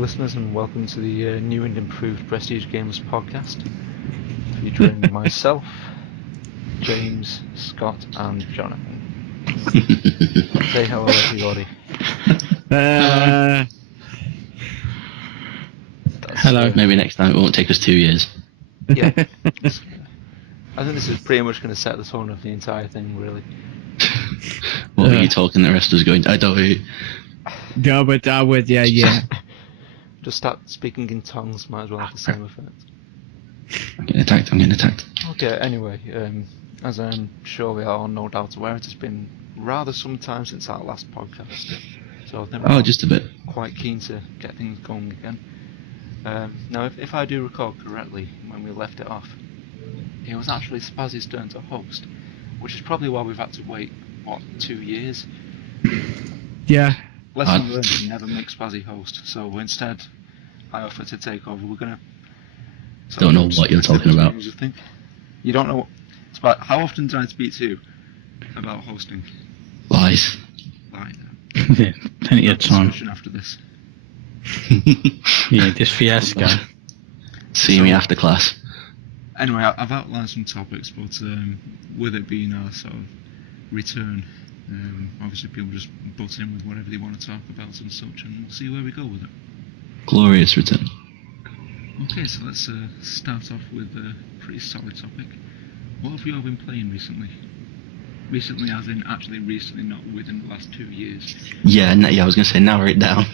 listeners, and welcome to the new and improved PGz Podcast, featuring myself, James, Scott, and Jonathan. Say hello, everybody. Hello. Maybe next time it won't take us 2 years. Yeah. I think this is pretty much going to set the tone of the entire thing, really. What were you talking the rest of us going, I don't know. Yeah. Just start speaking in tongues, might as well have the same effect. I'm getting attacked. Okay, anyway, as I'm sure we are all no doubt aware, it has been rather some time since our last podcast. So I think we're just a bit. quite keen to get things going again. Now, if I do recall correctly, when we left it off, it was actually Spazzy's turn to host, which is probably why we've had to wait, 2 years? Yeah. Lesson learned, never make Spazzy host, so instead I offer to take over. We're going to... Don't know what you're talking about. You don't know... It's about, how often did I speak to you about hosting? Lies. Yeah, plenty of time. After this. Yeah, this fiasco. See me after class. Anyway, I've outlined some topics, but with it being our sort of return, obviously people just butt in with whatever they want to talk about and such, and we'll see where we go with it. Glorious return. Okay, so let's start off with a pretty solid topic. What have you all been playing recently? Recently as in actually recently, not within the last 2 years. Yeah, I was going to say narrow it down.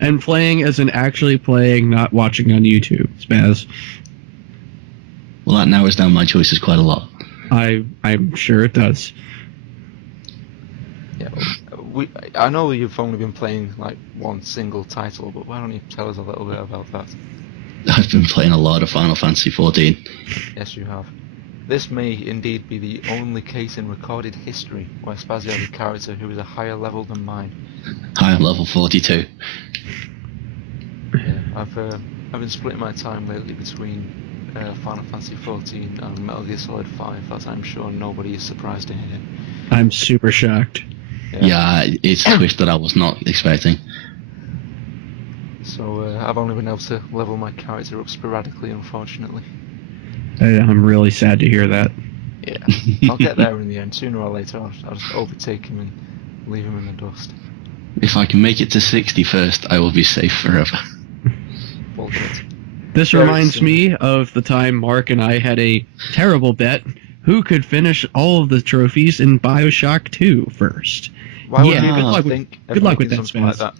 And playing as in actually playing, not watching on YouTube, Spaz. Well, that narrows down my choices quite a lot. I'm sure it does. Yeah, I know you've only been playing like one single title, but why don't you tell us a little bit about that? I've been playing a lot of Final Fantasy XIV. Yes, you have. This may indeed be the only case in recorded history where Spazzy has a character who is a higher level than mine. I'm level 42. Yeah, I've been splitting my time lately between Final Fantasy XIV and Metal Gear Solid 5, as I'm sure nobody is surprised to hear. I'm super shocked. Yeah, it's a twist that I was not expecting. So I've only been able to level my character up sporadically, unfortunately. I'm really sad to hear that. Yeah, I'll get there in the end. Sooner or later, I'll just overtake him and leave him in the dust. If I can make it to 60 first, I will be safe forever. Well, good. This reminds me of the time Mark and I had a terrible bet who could finish all of the trophies in BioShock 2 first. Why would good luck with that, something like that?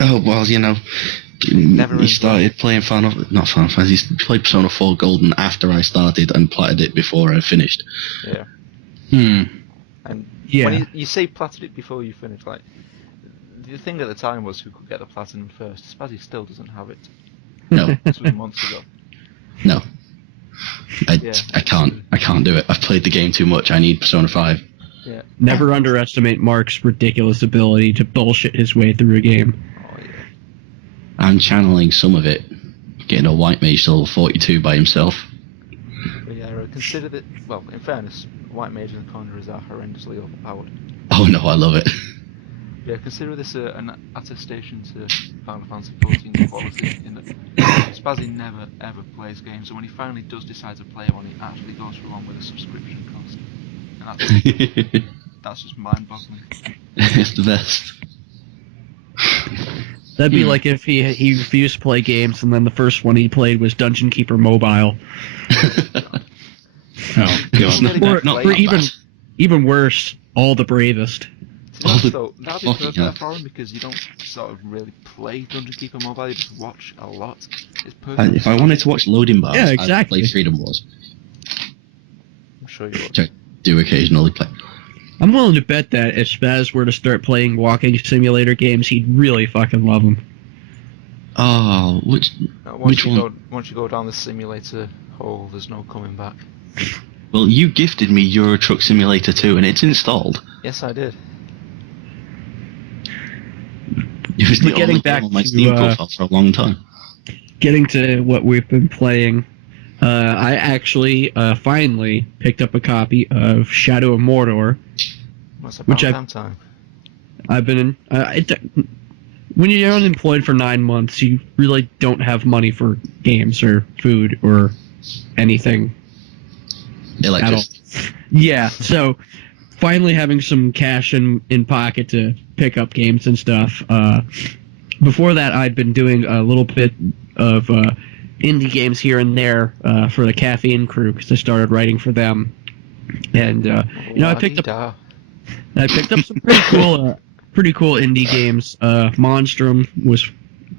Oh, well, he started playing not Final Fantasy, he played Persona 4 Golden after I started and platted it before I finished. Yeah. And yeah. When you say platted it before you finished, like, the thing at the time was who could get the platinum first. Spazzy still doesn't have it. No. This was months ago. No. I can't do it. I've played the game too much. I need Persona 5. Yeah. Never underestimate Mark's ridiculous ability to bullshit his way through a game. Oh, yeah. I'm channeling some of it, getting a white mage to level 42 by himself. But yeah, consider that, well, in fairness, white mage and conjurers are horrendously overpowered. Oh no, I love it. Yeah, consider this an attestation to Final Fantasy XIV's quality in that Spazzy never ever plays games, and when he finally does decide to play one, he actually goes for one with a subscription cost. And that's just mind-boggling. It's the best. That'd be like if he refused to play games and then the first one he played was Dungeon Keeper Mobile. Oh, God. Or even worse, All the Bravest. That'd be perfect for him because you don't sort of really play Dungeon Keeper Mobile, you just watch a lot. It's perfect. If I wanted to watch loading bars, yeah, exactly. I'd play Freedom Wars. I'm sure you would. Which I do occasionally play. I'm willing to bet that if Spaz were to start playing walking simulator games, he'd really fucking love them. Oh, which one? Once you go down the simulator hole, there's no coming back. Well, you gifted me Euro Truck Simulator 2, and it's installed. Yes, I did. It was the Getting only back game on my to, Steam profile for a long time. Getting to what we've been playing, I actually finally picked up a copy of Shadow of Mordor. What's about time? I've been in. when you're unemployed for 9 months, you really don't have money for games or food or anything. Electricity. Yeah, so finally having some cash in pocket to pick up games and stuff. Before that, I'd been doing a little bit of indie games here and there for the Caffeine Crew because I started writing for them. And I picked up some pretty cool indie games. Monstrum was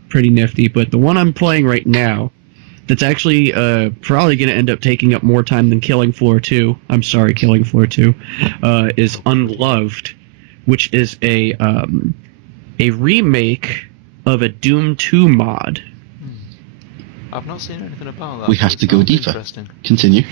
pretty nifty, but the one I'm playing right now, that's actually probably going to end up taking up more time than Killing Floor 2. I'm sorry, Killing Floor 2 is Unloved, which is a remake of a Doom 2 mod. I've not seen anything about that. We have to go deeper. Continue.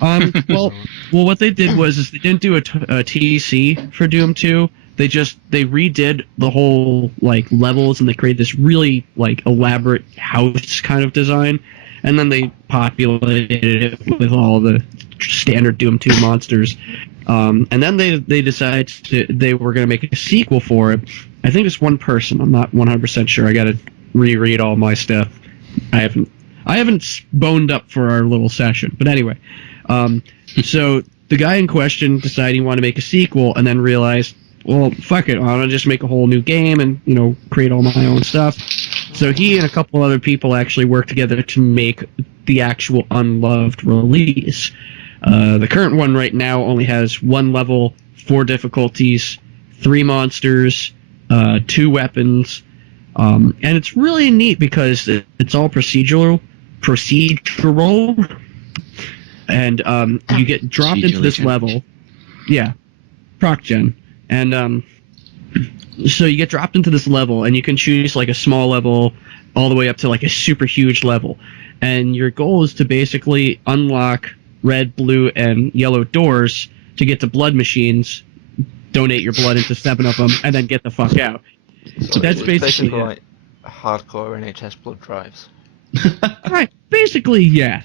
Well, what they did was they didn't do a TC for Doom 2. They redid the whole levels, and they created this really elaborate house kind of design, and then they populated it with all the standard Doom 2 monsters. And then they decided they were going to make a sequel for it. I think it's one person. I'm not 100% sure. I got to reread all my stuff. I haven't boned up for our little session, but anyway. So the guy in question decided he wanted to make a sequel, and then realized, well, fuck it, I'll just make a whole new game and create all my own stuff. So he and a couple other people actually worked together to make the actual Unloved release. The current one right now only has 1 level, 4 difficulties, 3 monsters, 2 weapons. And it's really neat because it's all procedural, and you get dropped into this level. Yeah, proc gen. And so you get dropped into this level, and you can choose a small level all the way up to a super huge level. And your goal is to basically unlock red, blue, and yellow doors to get to blood machines, donate your blood into 7 of them, and then get the fuck out. So that's basically like hardcore NHS blood drives. Right, basically, yeah.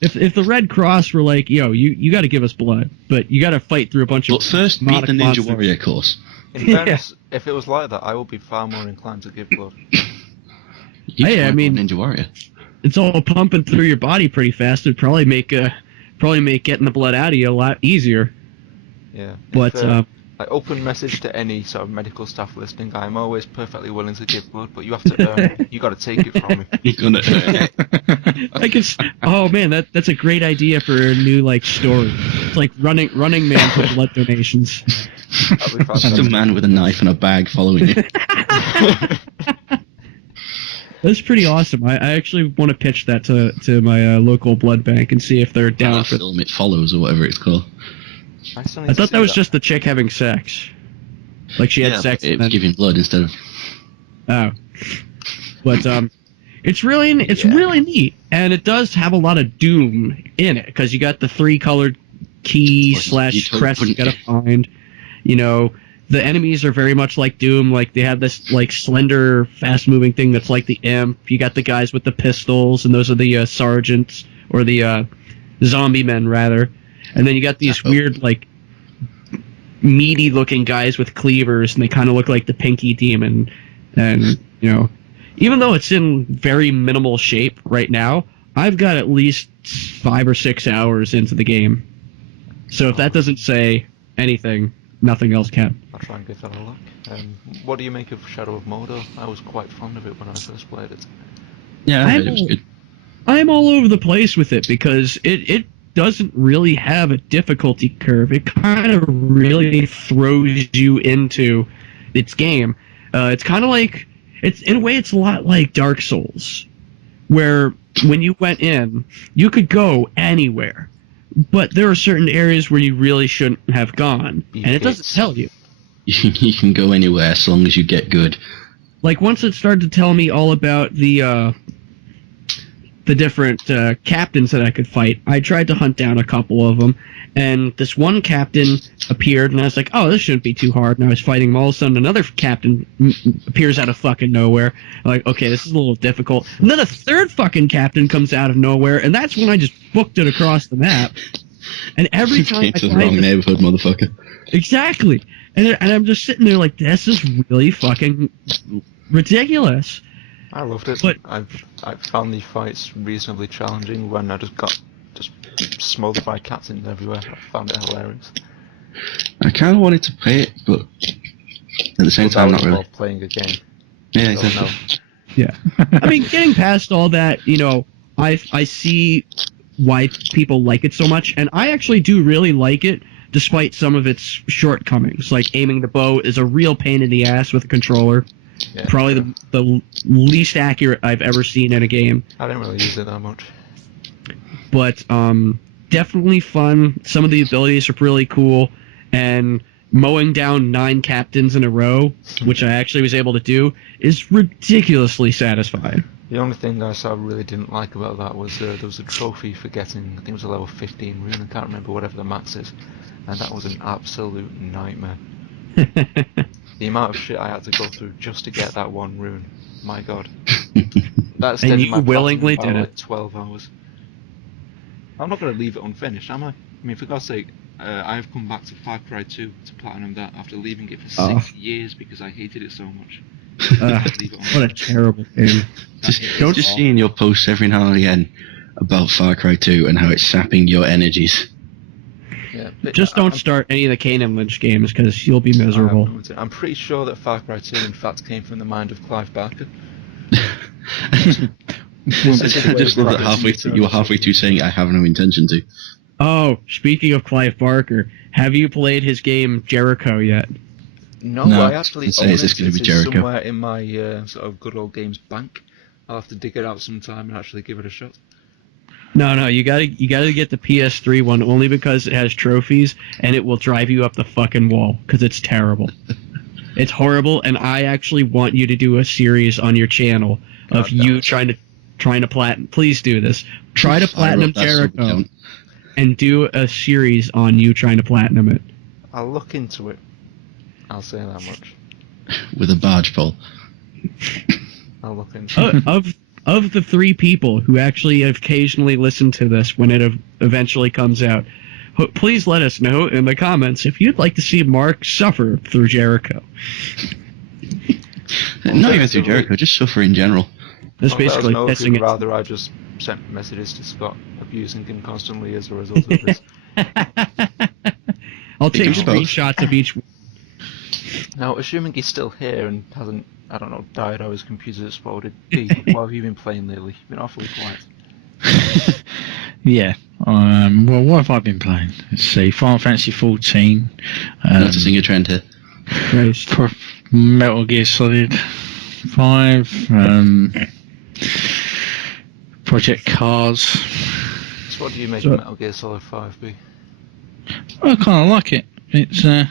If the Red Cross were you got to give us blood, but you got to fight through a bunch of. But first, beat the Ninja Warrior course. In fairness, if it was like that, I would be far more inclined to give blood. Hey, I mean, Ninja Warrior. It's all pumping through your body pretty fast. It'd probably make getting the blood out of you a lot easier. Yeah. But open message to any sort of medical staff listening. I'm always perfectly willing to give blood, but you have to earn it. You got to take it from me. You're gonna earn it. Oh man, that's a great idea for a new story. It's like running man for blood donations. Just a man with a knife and a bag following you. That's pretty awesome. I actually want to pitch that to my local blood bank and see if they're down for film. It follows or whatever it's called. I thought that was just the chick having sex. She had sex. It was giving blood instead of. Oh, but it's really neat, and it does have a lot of Doom in it because you got the 3 colored keys / crest you gotta find. The enemies are very much like Doom. They have this slender, fast-moving thing that's like the Imp. You got the guys with the pistols, and those are the sergeants or the zombie men rather. And then you got these weird, meaty-looking guys with cleavers, and they kind of look like the Pinky Demon. And, even though it's in very minimal shape right now, I've got at least 5 or 6 hours into the game. So if that doesn't say anything, nothing else can. I'll try and give that a look. What do you make of Shadow of Mordor? I was quite fond of it when I first played it. Yeah, I heard it was good. I'm all over the place with it because it doesn't really have a difficulty curve. It kind of really throws you into its game. It's kind of in a way, it's a lot like Dark Souls, where when you went in, you could go anywhere, but there are certain areas where you really shouldn't have gone, and it doesn't tell you. You can go anywhere as long as you get good. Once it started to tell me all about the different captains that I could fight, I tried to hunt down a couple of them, and this one captain appeared, and I was like, oh, this shouldn't be too hard, and I was fighting him. All of a sudden, another captain appears out of fucking nowhere. I'm like, okay, this is a little difficult. And then a third fucking captain comes out of nowhere, and that's when I just booked it across the map. And every time came to the wrong neighborhood, motherfucker. Exactly. And I'm just sitting there this is really fucking ridiculous. I loved it. But I found the fights reasonably challenging when I just got smothered by captains everywhere. I found it hilarious. I kind of wanted to play it, but at the same time, not really. Playing a game. Yeah, So, exactly. no. Yeah. I mean, getting past all that, you know, I see why people like it so much, and I actually do really like it, despite some of its shortcomings. Like, aiming the bow is a real pain in the ass with a controller. Yeah, Probably the least accurate I've ever seen in a game. I didn't really use it that much. But definitely fun. Some of the abilities are really cool, and mowing down 9 captains in a row, which I actually was able to do, is ridiculously satisfying. The only thing I really didn't like about that was there was a trophy for getting, I think it was a level 15 rune, I can't remember whatever the max is, and that was an absolute nightmare. The amount of shit I had to go through just to get that one rune, my god. That's And you willingly did like it. 12 hours. I'm not going to leave it unfinished, am I? I mean, for God's sake, I've come back to Far Cry 2 to platinum that after leaving it for 6 years because I hated it so much. What a terrible game. Just seeing your posts every now and again about Far Cry 2 and how it's sapping your energies. Yeah, Just don't start any of the Kane and Lynch games, because you'll be miserable. I'm pretty sure that Far Cry 2 in fact came from the mind of Clive Barker. Just love that you were halfway through saying I have no intention to. Oh, speaking of Clive Barker, have you played his game Jericho yet? No, No, I actually it's own just it. gonna be It's Jericho. somewhere in my sort of good old games bank. I'll have to dig it out sometime and actually give it a shot. No, you gotta get the PS3 one, only because it has trophies and it will drive you up the fucking wall, because it's terrible. It's horrible, and I actually want you to do a series on your channel of you trying to platinum. Please do this. Try to platinum Jericho, and do a series on you trying to platinum it. I'll look into it. I'll say that much. With a barge pole. I'll look into it. Of the 3 people who actually occasionally listen to this when it eventually comes out, please let us know in the comments if you'd like to see Mark suffer through Jericho. Not even through Jericho, just suffer in general. That's basically pissing it. Rather, I just sent messages to Scott abusing him constantly as a result of this. I'll take can both. screenshots of each. Now, assuming he's still here and hasn't, I don't know, died or his computer exploded, P, what have you been playing lately? You've been awfully quiet. Yeah. Well, what have I been playing? Let's see. Final Fantasy 14. Noticing a trend here. Christ. Metal Gear Solid 5. Project Cars. So what do you make of Metal Gear Solid 5, B? I kind of like it. It's a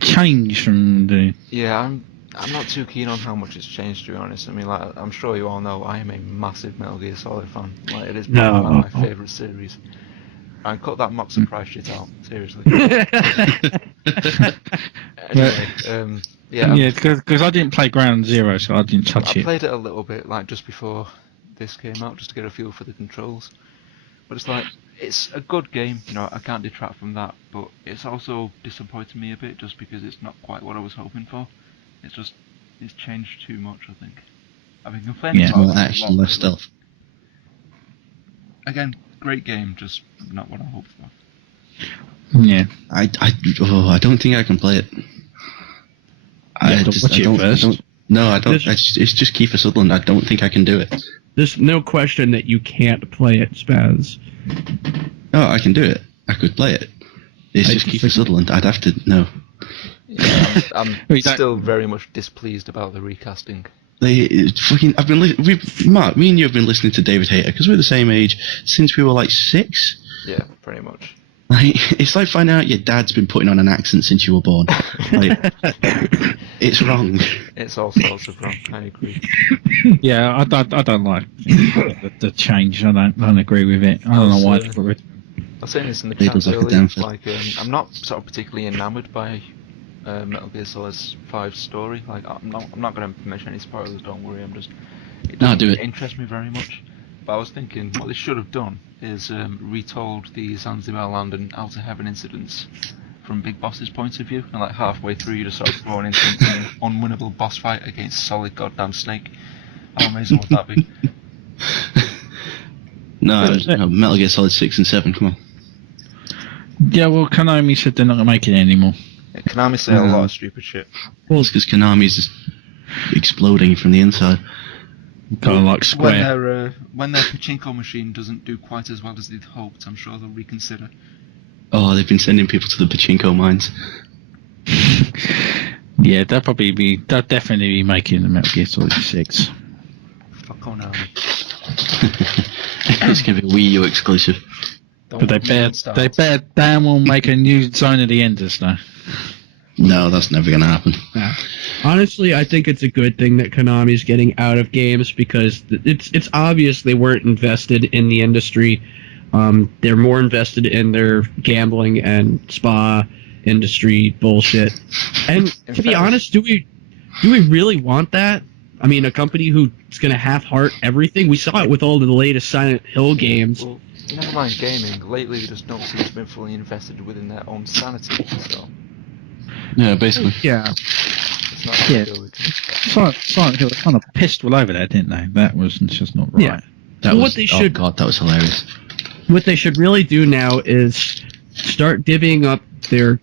change from the... Yeah, I'm not too keen on how much it's changed, to be honest. I mean, like, I'm sure you all know I am a massive Metal Gear Solid fan. Like, it is probably one of my favourite series. And cut that Moxon Price shit out, seriously. Anyway, Yeah, because I didn't play Ground Zero, so I didn't touch I it. played it a little bit, like, just before this came out, just to get a feel for the controls. But it's like, it's a good game, you know, I can't detract from that, but it's also disappointed me a bit, just because it's not quite what I was hoping for. It's changed too much, I think. I've been complaining about More it a action, lot, less stealth. Again, great game, just not what I hoped for. Yeah. I don't think I can play it. Watch it first. It's just Kiefer Sutherland. I don't think I can do it. There's no question that you can't play it, Spaz. No, I can do it. I could play it. It's just Kiefer Sutherland. I'd have to no. Yeah, I'm still very much displeased about the recasting. I've been Mark, me and you have been listening to David Hayter because we're the same age since we were like 6. Yeah, pretty much. Like, it's like finding out your dad's been putting on an accent since you were born. Like, it's wrong. It's all sorts of wrong. I agree. Yeah, I don't like the change. I don't agree with it. I don't know why. I was saying this in the People's chat like a earlier. Danforth. Like, I'm not sort of particularly enamoured by Metal Gear Solid 5's story. Like, I'm not going to mention any spoilers. Don't worry. It doesn't interest me very much. But I was thinking, what they should have done is retold the Zanzibar Land and Outer Heaven incidents from Big Boss's point of view, and like halfway through you're just sort of thrown into an unwinnable boss fight against solid goddamn Snake. How amazing would that be? No, Metal Gear Solid 6 and 7, come on. Yeah, well, Konami said they're not going to make it anymore. Yeah, Konami say a lot of stupid shit. Well, it's because Konami's just exploding from the inside. Kind of like Square. When their pachinko machine doesn't do quite as well as they'd hoped, I'm sure they'll reconsider. Oh, they've been sending people to the pachinko mines. Yeah, they'll definitely be making the Metal Gear Solid 6. Fuck Konami. It's going to be a Wii U exclusive. But they better damn well make a new Zone of the Enders now. No, that's never going to happen. Yeah. Honestly, I think it's a good thing that Konami's getting out of games because it's obvious they weren't invested in the industry. They're more invested in their gambling and spa industry bullshit. And to be honest, do we really want that? I mean, a company who's going to half-heart everything? We saw it with all of the latest Silent Hill games. Well, never mind gaming. Lately, they just don't seem to have been fully invested within their own sanity, so... Yeah, basically. Yeah. It's not really good. Silent Hill kind of pissed all over that, didn't they? That was just not right. Yeah. Oh god, that was hilarious. What they should really do now is start divvying up their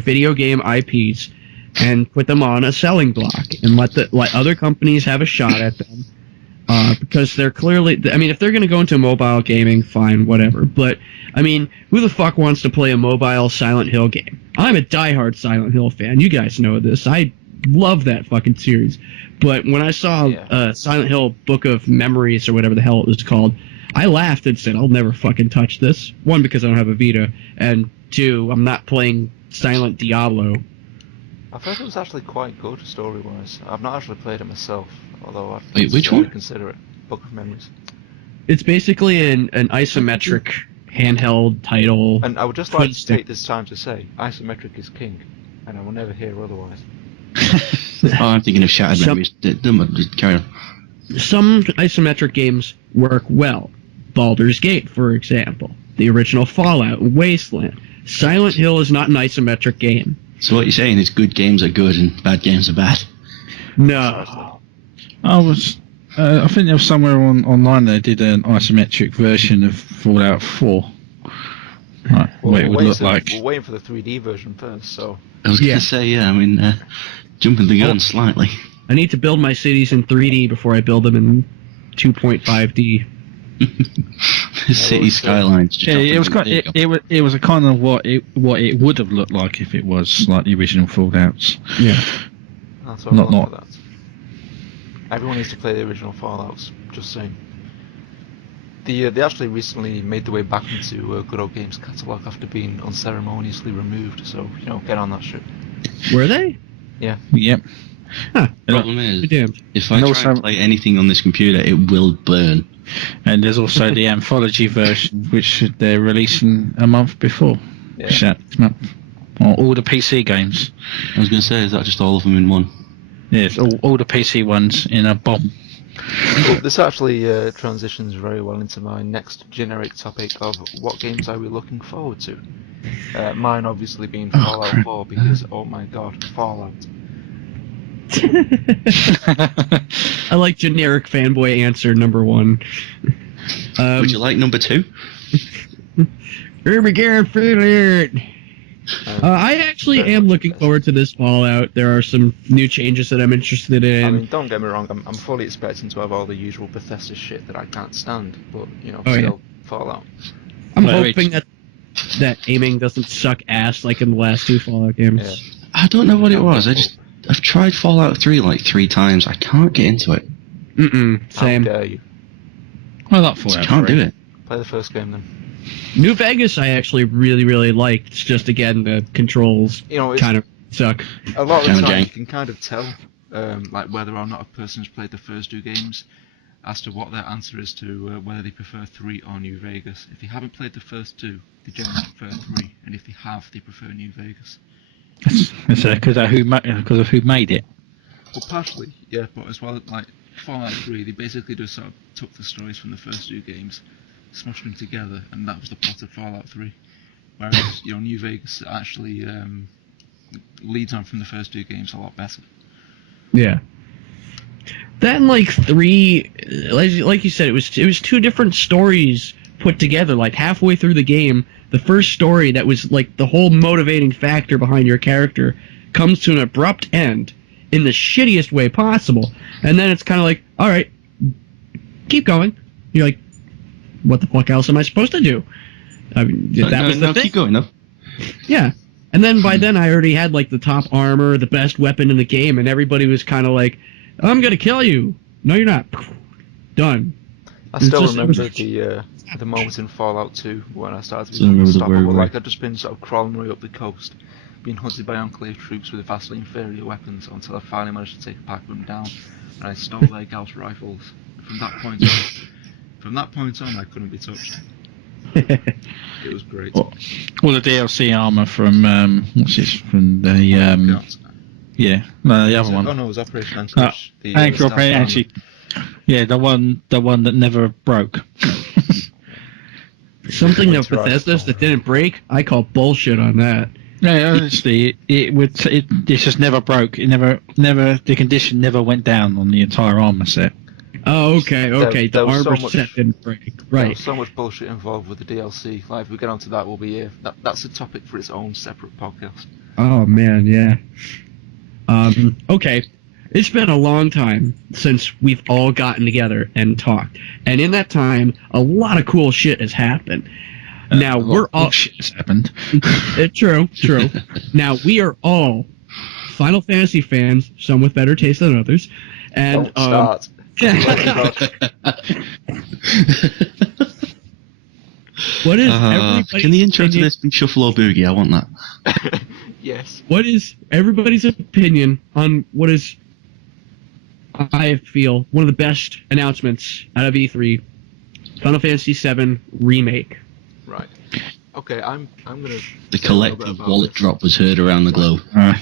video game IPs and put them on a selling block and let other companies have a shot at them. Because they're clearly... I mean, if they're going to go into mobile gaming, fine, whatever. But, I mean, who the fuck wants to play a mobile Silent Hill game? I'm a diehard Silent Hill fan. You guys know this. I love that fucking series. But when I saw Silent Hill Book of Memories or whatever the hell it was called, I laughed and said, I'll never fucking touch this. One, because I don't have a Vita. And two, I'm not playing Silent Diablo. I've heard it was actually quite good story-wise. I've not actually played it myself, although Wait, which one? Consider it. Book of Memories. It's basically an isometric handheld title. And I would just like to take this time to say, isometric is king, and I will never hear otherwise. Oh, I'm thinking of Shattered Memories. Carry on. Some isometric games work well. Baldur's Gate, for example. The original Fallout, Wasteland. Silent Hill is not an isometric game. So what you're saying is good games are good and bad games are bad? No. I think there was somewhere online they did an isometric version of Fallout 4. Right, what it would look like. We're waiting for the 3D version first, so... I was going to say, yeah, I mean, jumping the gun slightly. I need to build my cities in 3D before I build them in 2.5D. City skylines. Yeah, it was a kind of what it would have looked like if it was like the original Fallouts. Yeah. That's what I want for that. Everyone needs to play the original Fallouts, just saying. They actually recently made their way back into Good Old Games catalogue after being unceremoniously removed, so, get on that shit. Were they? Yeah. Yep. Huh. The problem is, damned. if I try and play anything on this computer, it will burn. And there's also the anthology version, which they're releasing a month before. Yeah. All the PC games. I was going to say, is that just all of them in one? Yes, all the PC ones in a bomb. Well, this actually transitions very well into my next generic topic of what games are we looking forward to. Mine obviously being Fallout 4 because, oh my god, Fallout. I like generic fanboy answer number one. Would you like number two? I actually am looking forward to this Fallout. There are some new changes that I'm interested in. I mean, don't get me wrong, I'm fully expecting to have all the usual Bethesda shit that I can't stand, but, Fallout. I'm hoping that aiming doesn't suck ass like in the last two Fallout games. Yeah. I don't know what it was. I've tried Fallout 3 like 3 times. I can't get into it. Same. How dare you? I like Fallout 3. I can't do it. Play the first game then. New Vegas I actually really, really liked. It's just, again, the controls kind of suck. A lot of the time you can kind of tell whether or not a person's played the first two games as to what their answer is to whether they prefer 3 or New Vegas. If they haven't played the first two, they generally prefer 3, and if they have, they prefer New Vegas. Because of who made it. Well, partially, yeah, but as well, like Fallout 3, they basically just sort of took the stories from the first two games, smushed them together, and that was the plot of Fallout 3. whereas New Vegas actually leads on from the first 2 games a lot better. Yeah. Then like 3, like you said, it was 2 different stories put together. Like halfway through the game, the first story that was like the whole motivating factor behind your character comes to an abrupt end in the shittiest way possible, and then it's kind of like, all right, keep going. You're like, what the fuck else am I supposed to do? I mean, that was the thing. Keep going, though. Yeah. And then by then I already had like the top armor, the best weapon in the game, and everybody was kind of like, I'm gonna kill you. No, you're not. Done. I still remember the moment in Fallout 2 when I started to become unstoppable. Like, I'd just been sort of crawling my way up the coast, being hunted by Enclave troops with vastly inferior weapons until I finally managed to take a pack of them down, and I stole their Gauss rifles. From that point on, I couldn't be touched. It was great. Well, the DLC armor from from the yeah, no, the other one. Oh no, it was Operation Anchorage. Anchor Operation, actually. Yeah, the one that never broke. Something that Bethesda's that didn't break, I call bullshit on that. No, honestly, it just never broke. It never, the condition never went down on the entire armor set. Oh, okay. The armor set didn't break. Right. There was so much bullshit involved with the DLC. Like, if we get onto that, we'll be here. That's a topic for its own separate podcast. Oh man, yeah. Okay. It's been a long time since we've all gotten together and talked, and in that time, a lot of cool shit has happened. Now we're all shit has happened. True. Now we are all Final Fantasy fans, some with better taste than others, and Don't start. What is everybody's Can the intro to opinion? this be Shuffle or Boogie? I want that. Yes. What is everybody's opinion on what is, I feel, one of the best announcements out of E3, Final Fantasy VII Remake? Right. Okay, I'm gonna. The collective wallet drop was heard around the globe. I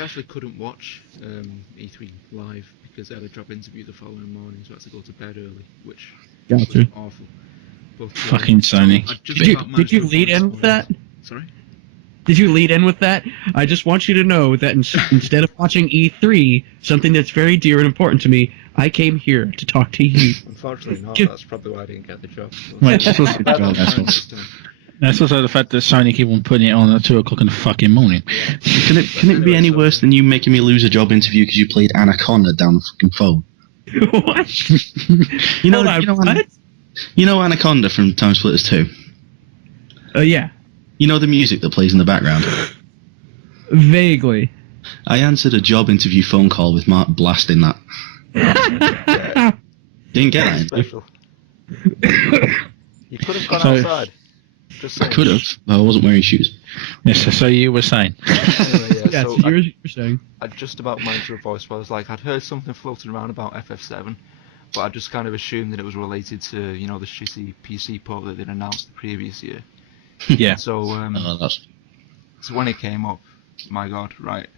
actually couldn't watch E3 live because I had a job interview the following morning, so I had to go to bed early, which was awful. But, Fucking Sony. Did you lead in with that? Sorry? Did you lead in with that? I just want you to know that instead of watching E3, something that's very dear and important to me, I came here to talk to you. Unfortunately not. That's probably why I didn't get the job. Wait, that's also the fact that Sony keep on putting it on at 2 o'clock in the fucking morning. Can it be any worse than you making me lose a job interview because you played Anaconda down the fucking phone? What? You know Anaconda from Time Splitters 2? Yeah. You know the music that plays in the background? Vaguely. I answered a job interview phone call with Mark blasting that. Didn't get that. Special. You could have gone outside. Just I could have, but I wasn't wearing shoes. Yes, so you were saying. Anyway, Yeah, so you're saying. I just about managed a voice where I was like, I'd heard something floating around about FF7, but I just kind of assumed that it was related to, the shitty PC port that they'd announced the previous year. Yeah. So, so when it came up, my God, right,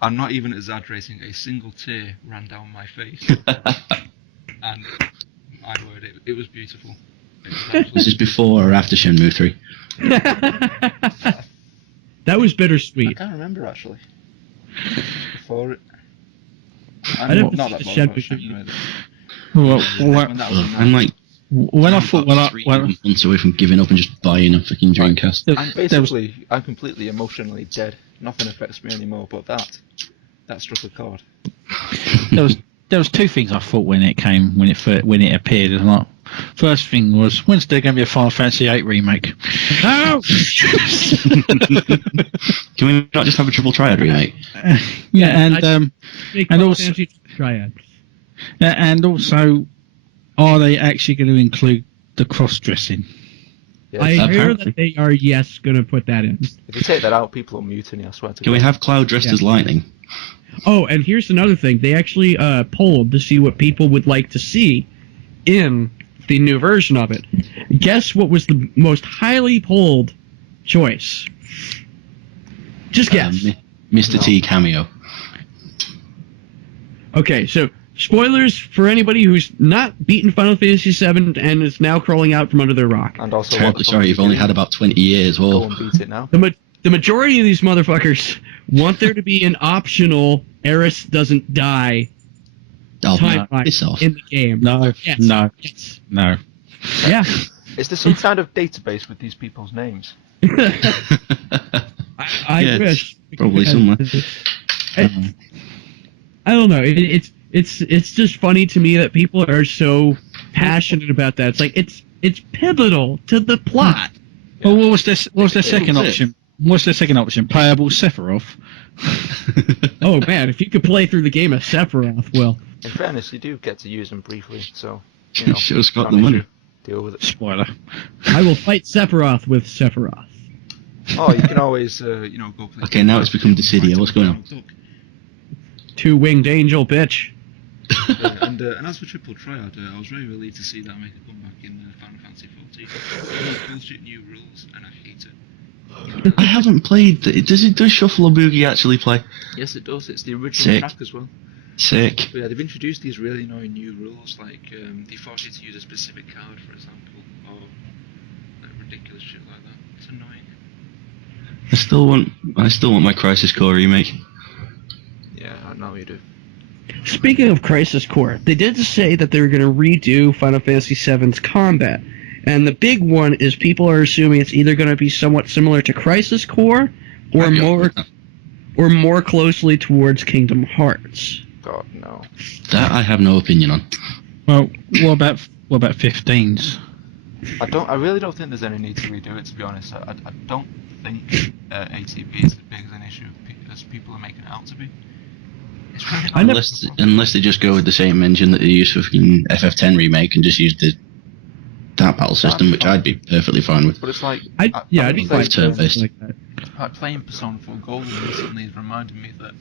I'm not even exaggerating, a single tear ran down my face. And my word, it was beautiful. This is before or after Shenmue 3? That was I bittersweet. can't remember, actually. Before it. I didn't not that long ago, Shenmue. I'm like, when I thought, 3 months away from giving up and just buying a fucking Dreamcast. I'm completely emotionally dead. Nothing affects me anymore, but that struck a chord. There was 2 things I thought when it appeared. And like, first thing was, when's there going to be a Final Fantasy VIII remake? No! Can we not just have a triple triad remake? And also, Triad. and also, are they actually going to include the cross-dressing? Yes. I hear Apparently. that they are, going to put that in. If you take that out, people will mutiny, I swear to God. Can we have Cloud dressed as Lightning? Oh, and here's another thing. They actually polled to see what people would like to see in the new version of it. Guess what was the most highly polled choice? Just guess. Mr. T cameo. Okay, so Spoilers for anybody who's not beaten Final Fantasy VII and is now crawling out from under their rock. And also, Terribly sorry, you've only had about 20 years. Go Well, and beat it now. The majority of these motherfuckers want there to be an optional Eris doesn't die timeline piss off. in the game. No, Yes. no, Yes. no. Yeah. Is there some kind of database with these people's names? I Yeah, wish. probably somewhere. I don't know. It's just funny to me that people are so passionate about that. It's like it's pivotal to the plot. Well, what was their second That's it. option? What's their second option? Playable Sephiroth. Oh man, if you could play through the game as Sephiroth, well, In fairness, you do get to use them briefly, so you know. Should've got not the an money. issue. Deal with it. Spoiler. I will fight Sephiroth with Sephiroth. Oh, you can always, go play. Okay, now it's become Dissidia. What's going on? Two-winged angel, bitch. And as for Triple Triad, I was very relieved to see that make a comeback in Final Fantasy 14. Bullshit new rules, and I hate it. I haven't played. Does Shuffle or Boogie actually play? Yes, it does. It's the original Sick. track as well. Sick. But yeah, they've introduced these really annoying new rules, like they force you to use a specific card, for example, or like, ridiculous shit like that. It's annoying. I still want my Crisis Core remake. Yeah, I know you do. Speaking of Crisis Core, they did say that they were going to redo Final Fantasy VII's combat. And the big one is people are assuming it's either going to be somewhat similar to Crisis Core or more closely towards Kingdom Hearts. God, no. That I have no opinion on. Well, what about 15s? I really don't think there's any need to redo it, to be honest. I don't think ATB is as big as an issue as people are making it out to be. It's really not. Unless they just go with the same engine that they used for fucking FF10 remake and just use that battle system, which I'd be perfectly fine with. But it's like... I'd be fine with turn-based. something like that. Like playing Persona 4 Golden recently has reminded me that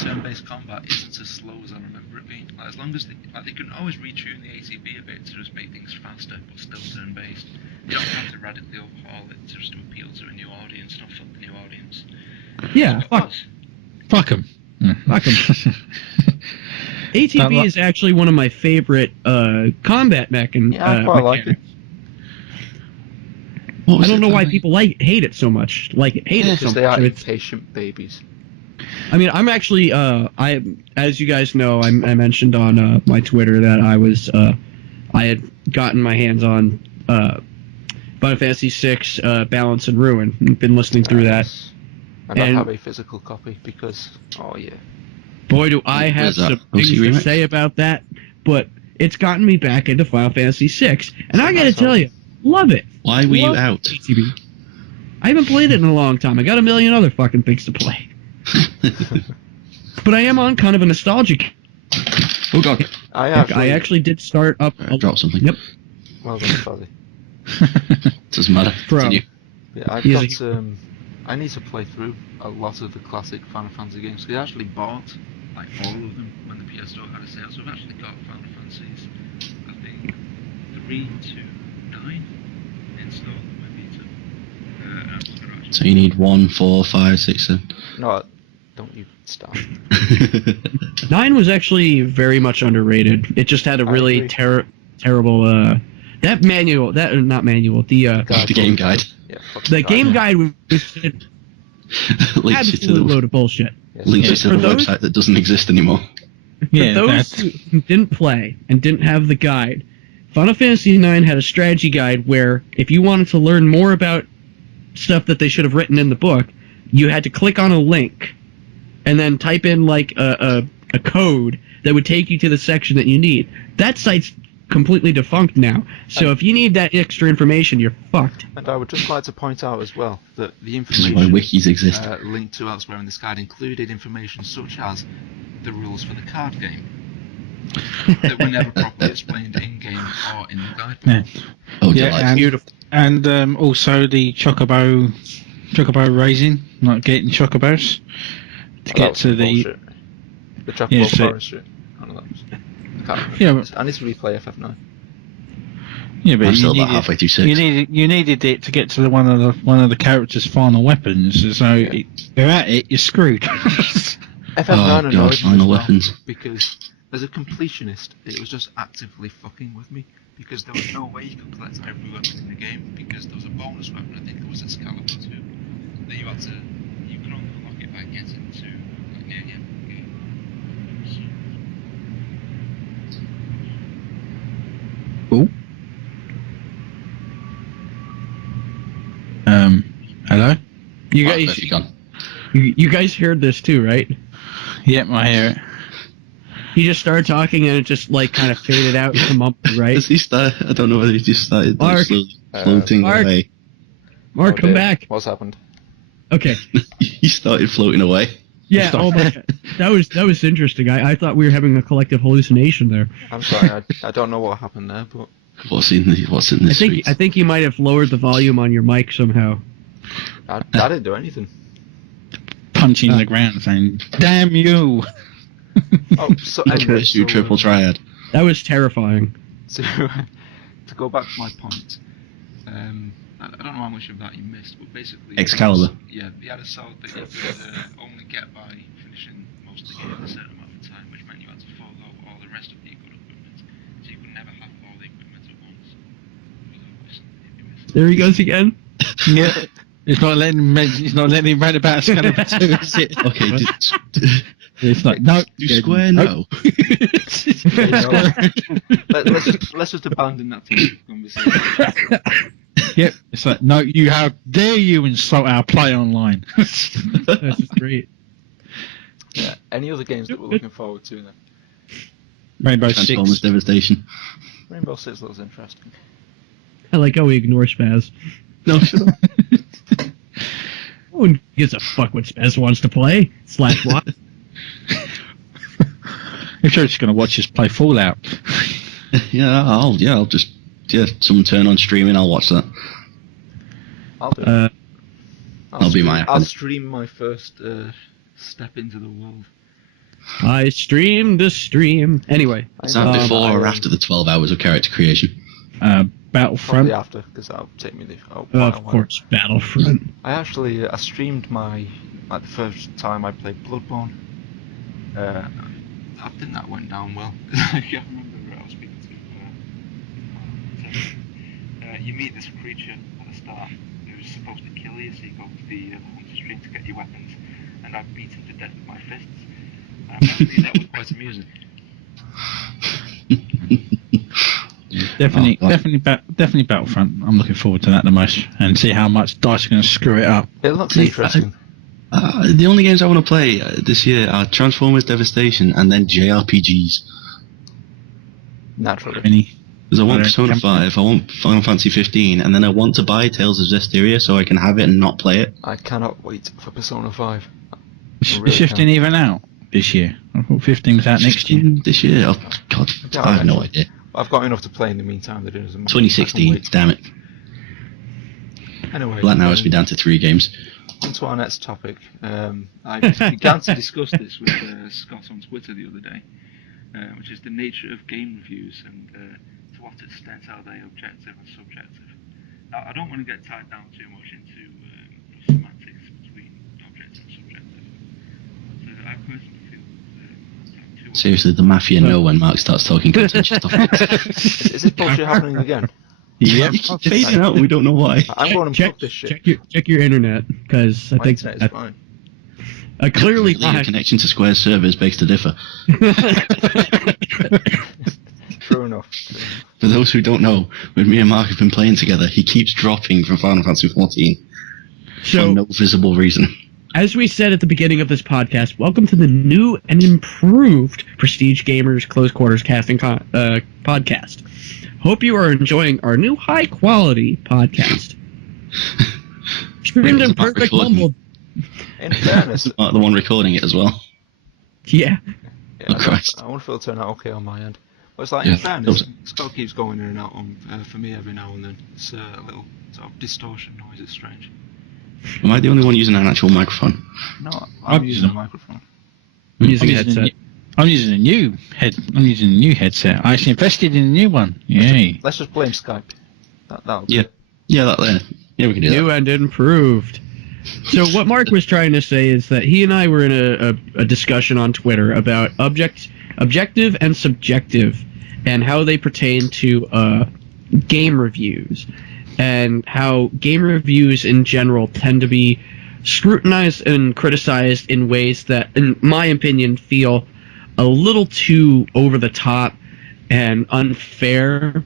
turn-based combat isn't as slow as I remember it being. Like, as long as they can always retune the ATB a bit to just make things faster, but still turn-based. You don't have to radically overhaul it just to appeal to a new audience, not fuck the new audience. Yeah, Fuck them. fuck 'em. ATB is actually one of my favorite combat mech and Yeah, I quite like it. I don't know why people hate it so much. Hate it so Because they are much. impatient babies. I mean, I'm actually as you guys know, I mentioned on my Twitter that I had gotten my hands on Final Fantasy VI Balance and Ruin and been listening through that. And I And- have a physical copy because, oh yeah. Boy, do I have Where's that? some things OC to remake? say about that, but it's gotten me back into Final Fantasy VI, and I gotta tell you, love it. Why were you Love out? ATB. I haven't played it in a long time. I got a million other fucking things to play. But I am on kind of a nostalgic. Oh god. I actually did start up. I dropped something. Yep. Well done, Fuzzy. Doesn't matter. Bro. Continue. Yeah, I've He's got. I need to play through a lot of the classic Final Fantasy games. So I actually bought like all of them when the PS Store had a sale. So I've actually got Final Fantasies, I think 3 to 9 installed on my Vita. And I'm just gonna actually- So you need 1, 4, 5, 6, 7. No, don't you start. 9 was actually very much underrated. It just had a I really agree. terrible. That manual, not manual. The The game guide. Yeah, fuck the that. game guide was Links you to absolute the load of bullshit. Yes, links you yes. to For the those- website that doesn't exist anymore. Yeah, For those that's- who didn't play and didn't have the guide, Final Fantasy IX had a strategy guide where if you wanted to learn more about stuff that they should have written in the book, you had to click on a link and then type in like a code that would take you to the section that you need. That site's completely defunct now. So if you need that extra information, you're fucked. And I would just like to point out as well that the This is why information wikis exist. linked to elsewhere in this guide included information such as the rules for the card game that were never properly explained in-game or in the guide. Yeah. Oh, Yeah, delightful. and, Beautiful. and also the chocobo raising, like getting chocobos to get to the. Bullshit. The Chocobo Yeah, so- Forestry. I don't know. I can't remember. Yeah, but- I need to replay FF9. Yeah, but I'm you still about needed, halfway through 6. you needed it to get to one of the characters' final weapons. So without it, you're screwed. FF9 Oh, annoyed God, me final as well, weapons. because as a completionist, it was just actively fucking with me, because there was no way you could collect every weapon in the game, because there was a bonus weapon, I think it was Excalibur 2, that you could only unlock it by getting to like near the end of the game. Cool. Hello? You Oh, guys, perfect, gone. you guys heard this too, right? Yep, I hear it. He just started talking and it just like kind of faded out and come up, right? Does he start? I don't know whether he just started like, Mark. slowly floating Mark. away. Mark, come back. What's happened? Okay. He started floating away. Yeah. Oh my God. That was interesting. I thought we were having a collective hallucination there. I'm sorry, I don't know what happened there, but What's in this suite? I think you might have lowered the volume on your mic somehow. I didn't do anything. Punching the ground saying, "Damn you!" Oh, so anyway, Curse you, triple triad. That was terrifying. to go back to my point, I don't know how much of that you missed, but basically... Excalibur. Yeah, he had a sword that you could only get by finishing most of the game in a certain amount of time, which meant you had to follow all the rest of the good equipment, so you could never have all the equipment at once. Otherwise, you'd be missing. There he goes again. Yeah. It's not letting him read about Excalibur 2, is it? Okay, It's like, no. do Square no. Let's just abandon that conversation. Yep. It's like, no, how dare you insult our play online? That's just great. Yeah. Any other games that we're looking forward to then? Rainbow Transformers Six. Devastation. Rainbow Six looks interesting. I like how we ignore Spaz. No, shut up. No one gives a fuck what Spaz wants to play. / what? I'm sure it's going to watch us play Fallout. I'll just someone turn on streaming, I'll watch that. I'll do it. I'll be my- I'll stream my first step into the world. I streamed the stream. Anyway. Is that before or after the 12 hours of character creation? Battlefront. Probably after, because that'll take me quite a Of while. course, Battlefront. I streamed the first time I played Bloodborne. I think that went down well. I can't remember who I was speaking to. You meet this creature at the start who's supposed to kill you, so you go to the hunter stream to get your weapons, and I beat him to death with my fists. Apparently that was quite amusing. Definitely Battlefront. I'm looking forward to that the most, and see how much DICE are going to screw it up. It looks interesting. The only games I want to play this year are Transformers Devastation and then JRPGs. Naturally. Because I want Persona 5, I want Final Fantasy 15, and then I want to buy Tales of Zestiria so I can have it and not play it. I cannot wait for Persona 5. Is 15 even out this year? I thought 15 was out next year. This year? Oh, God, I have no idea. I've got enough to play in the meantime that it doesn't matter. 2016, damn it. Anyway. Well, that now has been down to 3 games. On to our next topic. I began to discuss this with Scott on Twitter the other day, which is the nature of game reviews and to what extent are they objective and subjective. Now, I don't want to get tied down too much into the semantics between objective and subjective. But I personally feel Seriously, the Mafia know when Mark starts talking contentious topics. Is this bullshit happening again? Yeah, you keep fading out, we don't know why. I'm going to unplug this shit. Check your internet, because I My think internet is fine. Clearly Your not. connection to Square servers begs to differ. True enough. For those who don't know, when me and Mark have been playing together, he keeps dropping from Final Fantasy 14 for So, no visible reason. as we said at the beginning of this podcast, welcome to the new and improved Prestige Gamers Close Quarters Casting podcast. Hope you are enjoying our new high-quality podcast. Streamed in perfect mumble. In fairness, Mark, the one recording it as well. Yeah. Oh, Christ. I wonder if it'll turn out okay on my end. But it's like, Yeah, in fairness, does Scott keeps going in and out on, for me every now and then. It's a little sort of distortion noise, it's strange. Am I the only one using an actual microphone? No, I'm I'm using a microphone. I'm using a headset. I'm using a new headset. I actually invested in a new one. Yay! Let's just blame Skype. That'll do. Yeah. Yeah, we can do New that. and improved. So what Mark was trying to say is that he and I were in a discussion on Twitter about objective objective and subjective, and how they pertain to game reviews, and how game reviews in general tend to be scrutinized and criticized in ways that, in my opinion, feel a little too over the top and unfair.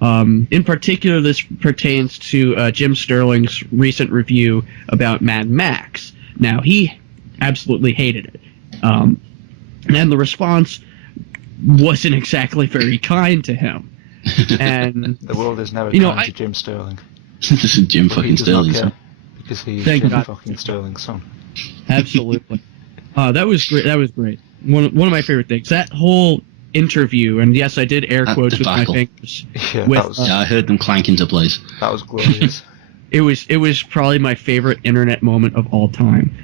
In particular, this pertains to Jim Sterling's recent review about Mad Max. Now, he absolutely hated it. And the response wasn't exactly very kind to him. And the world is never kind to Jim Sterling. This is Jim fucking Sterling's son. Because he's Jim fucking Sterling's son. Absolutely. That was great. That was great. One of my favorite things. That whole interview, and yes, I did air quotes with my fingers. Yeah, I heard them clank into place. That was glorious. It was probably my favorite internet moment of all time.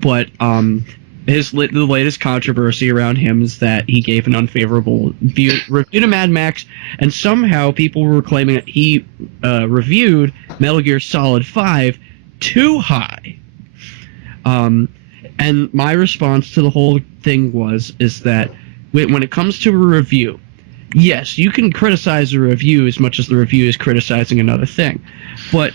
But the latest controversy around him is that he gave an unfavorable review to Mad Max, and somehow people were claiming that he reviewed Metal Gear Solid 5 too high. And my response to the whole thing is that when it comes to a review, yes, you can criticize a review as much as the review is criticizing another thing, but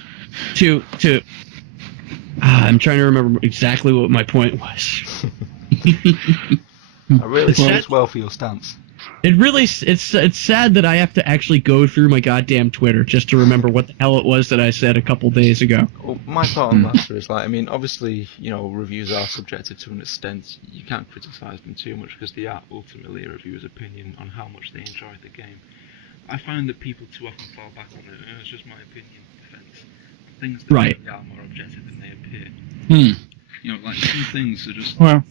I'm trying to remember exactly what my point was. I really think well for your stance. It's sad that I have to actually go through my goddamn Twitter just to remember what the hell it was that I said a couple days ago. Well, my thought on that is obviously, reviews are subjective to an extent. You can't criticise them too much because they are ultimately a reviewer's opinion on how much they enjoyed the game. I find that people too often fall back on it, and it's just my opinion defence. Things that really are more objective than they appear. Some things are just... Well...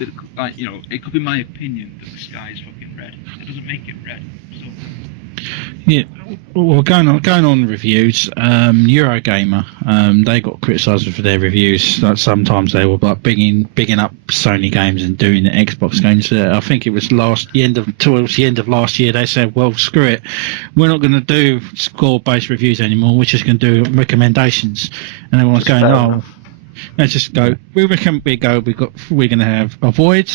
it could be my opinion that the sky is fucking red. It doesn't make it red. So... Yeah, well, going on reviews, Eurogamer, they got criticised for their reviews. Like, sometimes they were bigging up Sony games and doing the Xbox games. I think it was towards the end of last year, they said, well, screw it, we're not going to do score-based reviews anymore. We're just going to do recommendations. And everyone's going, oh, let's just go. We're going to have Avoid.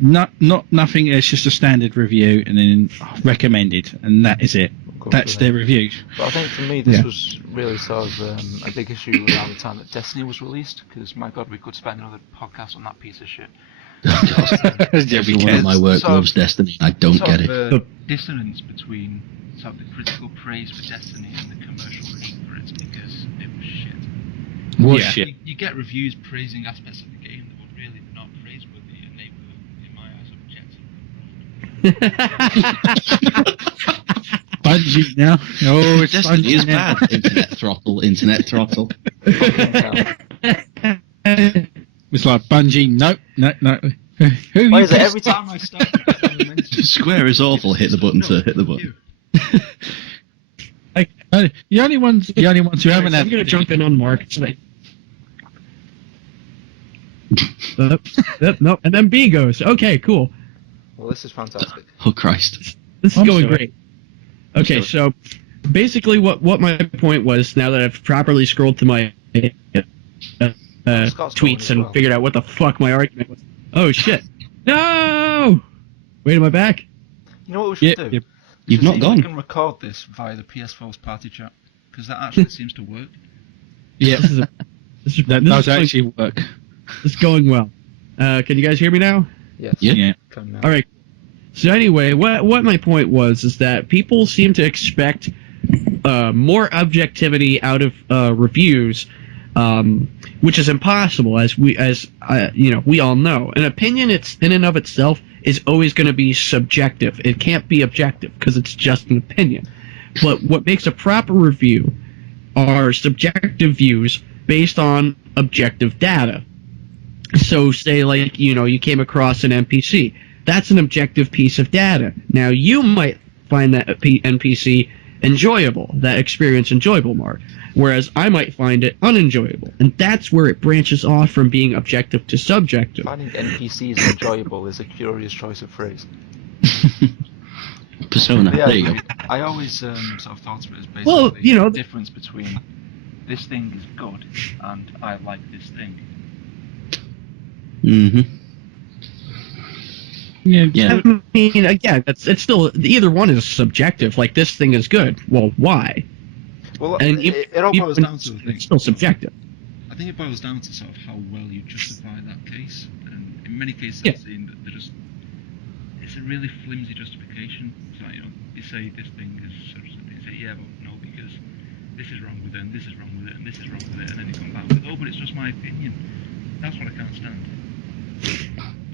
Nothing. It's just a standard review, and then recommended, and that is it. That's their review. But I think for me, this was really sort of a big issue around the time that Destiny was released. Because my God, we could spend another podcast on that piece of shit. One of my work loves Destiny. I don't get it. The dissonance between sort of the critical praise for Destiny and the commercial hate for it, because it was shit. Shit. You get reviews praising aspects of the game that were really not praiseworthy, and they were, in my eyes, objective. Bungie now. Oh, it's Destiny is bad. Internet throttle. It's like Bungie. No. Why is it every time I start? Square is awful. Hit the button to hit the button. The only ones who haven't had. I'm going to jump in on Mark today. No, and then B goes. Okay, cool. Well, this is fantastic. Oh Christ! This is going great. Okay, so basically, what my point was, now that I've properly scrolled to my tweets and figured out what the fuck my argument was. Oh shit! No! Wait, am I back? You know what we should do? You've not gone. We can record this via the PS4's party chat, because that actually seems to work. Yeah, that does actually work. It's going well. Can you guys hear me now? Yes. Yeah. All right. So anyway, what my point was is that people seem to expect more objectivity out of reviews, which is impossible, as we all know. An opinion, it's in and of itself, is always going to be subjective. It can't be objective because it's just an opinion. But what makes a proper review are subjective views based on objective data. So say, like, you came across an NPC. That's an objective piece of data. Now, you might find that NPC enjoyable, that experience enjoyable, Mark, whereas I might find it unenjoyable. And that's where it branches off from being objective to subjective. Finding NPCs enjoyable is a curious choice of phrase. Persona, there you go. I always sort of thought of it as basically the difference between this thing is good and I like this thing. Mm-hmm. Yeah. I mean, again, it's still either one is subjective. Like this thing is good. Well, why? Well, And it all boils down to. it's still subjective. I think it boils down to sort of how well you justify that case, and in many cases Yeah. I've seen that it's a really flimsy justification. It's like, you say this thing is such and such, you say yeah, but no, because this is wrong with it, and this is wrong with it, and this is wrong with it, and then you come back with, oh, but it's just my opinion. That's what I can't stand.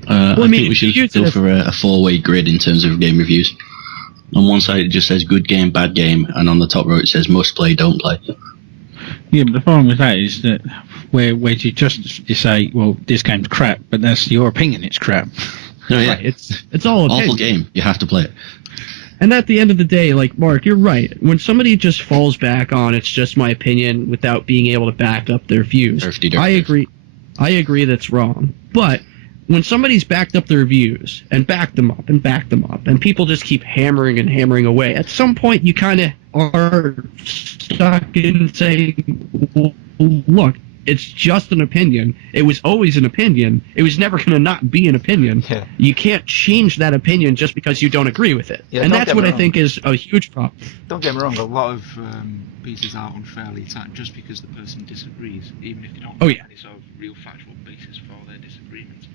I think we should go for a 4-way grid in terms of game reviews. On one side it just says good game, bad game, and on the top row it says must play, don't play. Yeah, but the problem with that is that where you just you say, well, this game's crap, but that's your opinion. It's crap. No, yeah, Right, it's all opinion. awful game. You have to play it. And at the end of the day, like Mark, you're right. When somebody just falls back on it's just my opinion without being able to back up their views, I agree. I agree that's wrong. But when somebody's backed up their views and backed them up and backed them up, and people just keep hammering and hammering away, at some point you kind of are stuck in saying, well, look, it's just an opinion. It was always an opinion. It was never going to not be an opinion. Yeah. You can't change that opinion just because you don't agree with it. Yeah, and don't that's get what me I wrong. think is a huge problem. Don't get me wrong, a lot of pieces are unfairly attacked just because the person disagrees, even if they don't Oh, have yeah. any sort of real factual basis for their disagreements.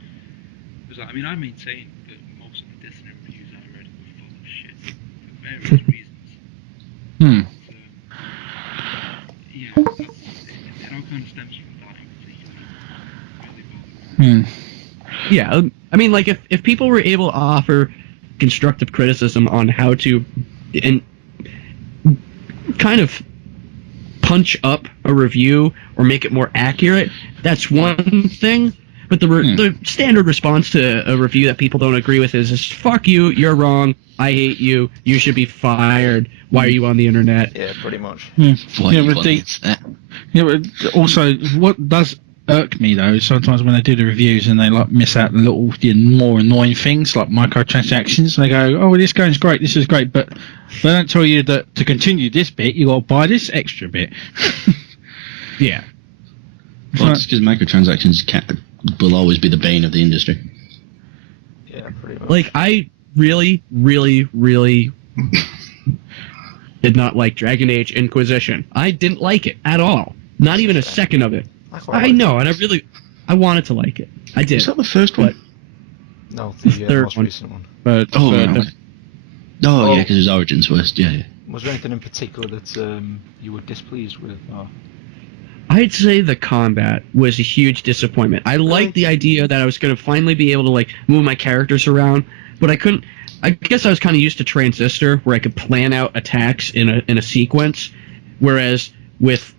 Because, I mean, I maintain that most of the dissonant reviews I read were full of shit for various reasons. Hmm. Yeah, it all kind of stems from that in particular. Really bothered. Yeah, I mean, like, if people were able to offer constructive criticism on how to and kind of punch up a review or make it more accurate, that's one thing. But the standard response to a review that people don't agree with is fuck you, you're wrong, I hate you, you should be fired, why are you on the internet? Yeah, pretty much. Yeah. Why Yeah, you but want the- it, eh? Yeah, but also what does irk me though is sometimes when they do the reviews and they like miss out the little more annoying things like microtransactions, and they go, oh, well, this game's great, this is great, but they don't tell you that to continue this bit you got to buy this extra bit. Yeah. Well, it's because microtransactions will always be the bane of the industry. Yeah, pretty much. Like, I really, really, really did not like Dragon Age Inquisition. I didn't like it at all. Not even a second of it. I know, and I wanted to like it. I did. Is that the first one? No, the Third most one. recent one. But Oh, but, right. Oh, yeah, because it was Origins first. Yeah, yeah. Was there anything in particular that you were displeased with? Or? I'd say the combat was a huge disappointment. I liked the idea that I was going to finally be able to like move my characters around, but I couldn't. I guess I was kind of used to Transistor, where I could plan out attacks in a sequence, whereas with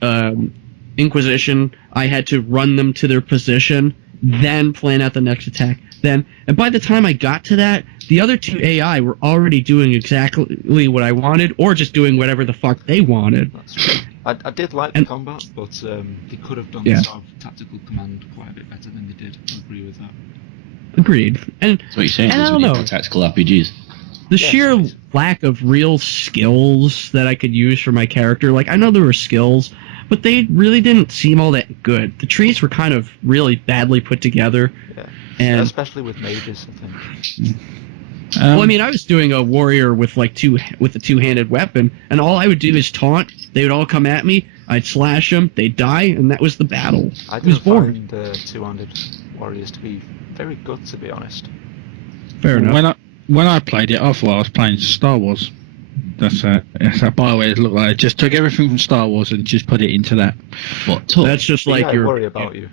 Inquisition, I had to run them to their position, then plan out the next attack. And by the time I got to that, the other two AI were already doing exactly what I wanted, or just doing whatever the fuck they wanted. That's true. I did like the combat, but they could have done Yeah. the sort of tactical command quite a bit better than they did. I agree with that. Agreed. And That's what you're saying. And I Is don't we know. need tactical RPGs. the Yeah, sheer please. lack of real skills that I could use for my character, like, I know there were skills, but they really didn't seem all that good. The trees were kind of really badly put together. Yeah. And Especially with mages, I think. well, I mean, I was doing a warrior with like a two-handed weapon, and all I would do is taunt. They would all come at me. I'd slash them. They'd die, and that was the battle. I It was didn't boring. find two-handed warriors to be very good, to be honest. Fair enough. when I played it, I thought I was playing Star Wars. That's how BioWare looked like. It just took everything from Star Wars and just put it into that. What? Tough. That's just like I your. worry about you.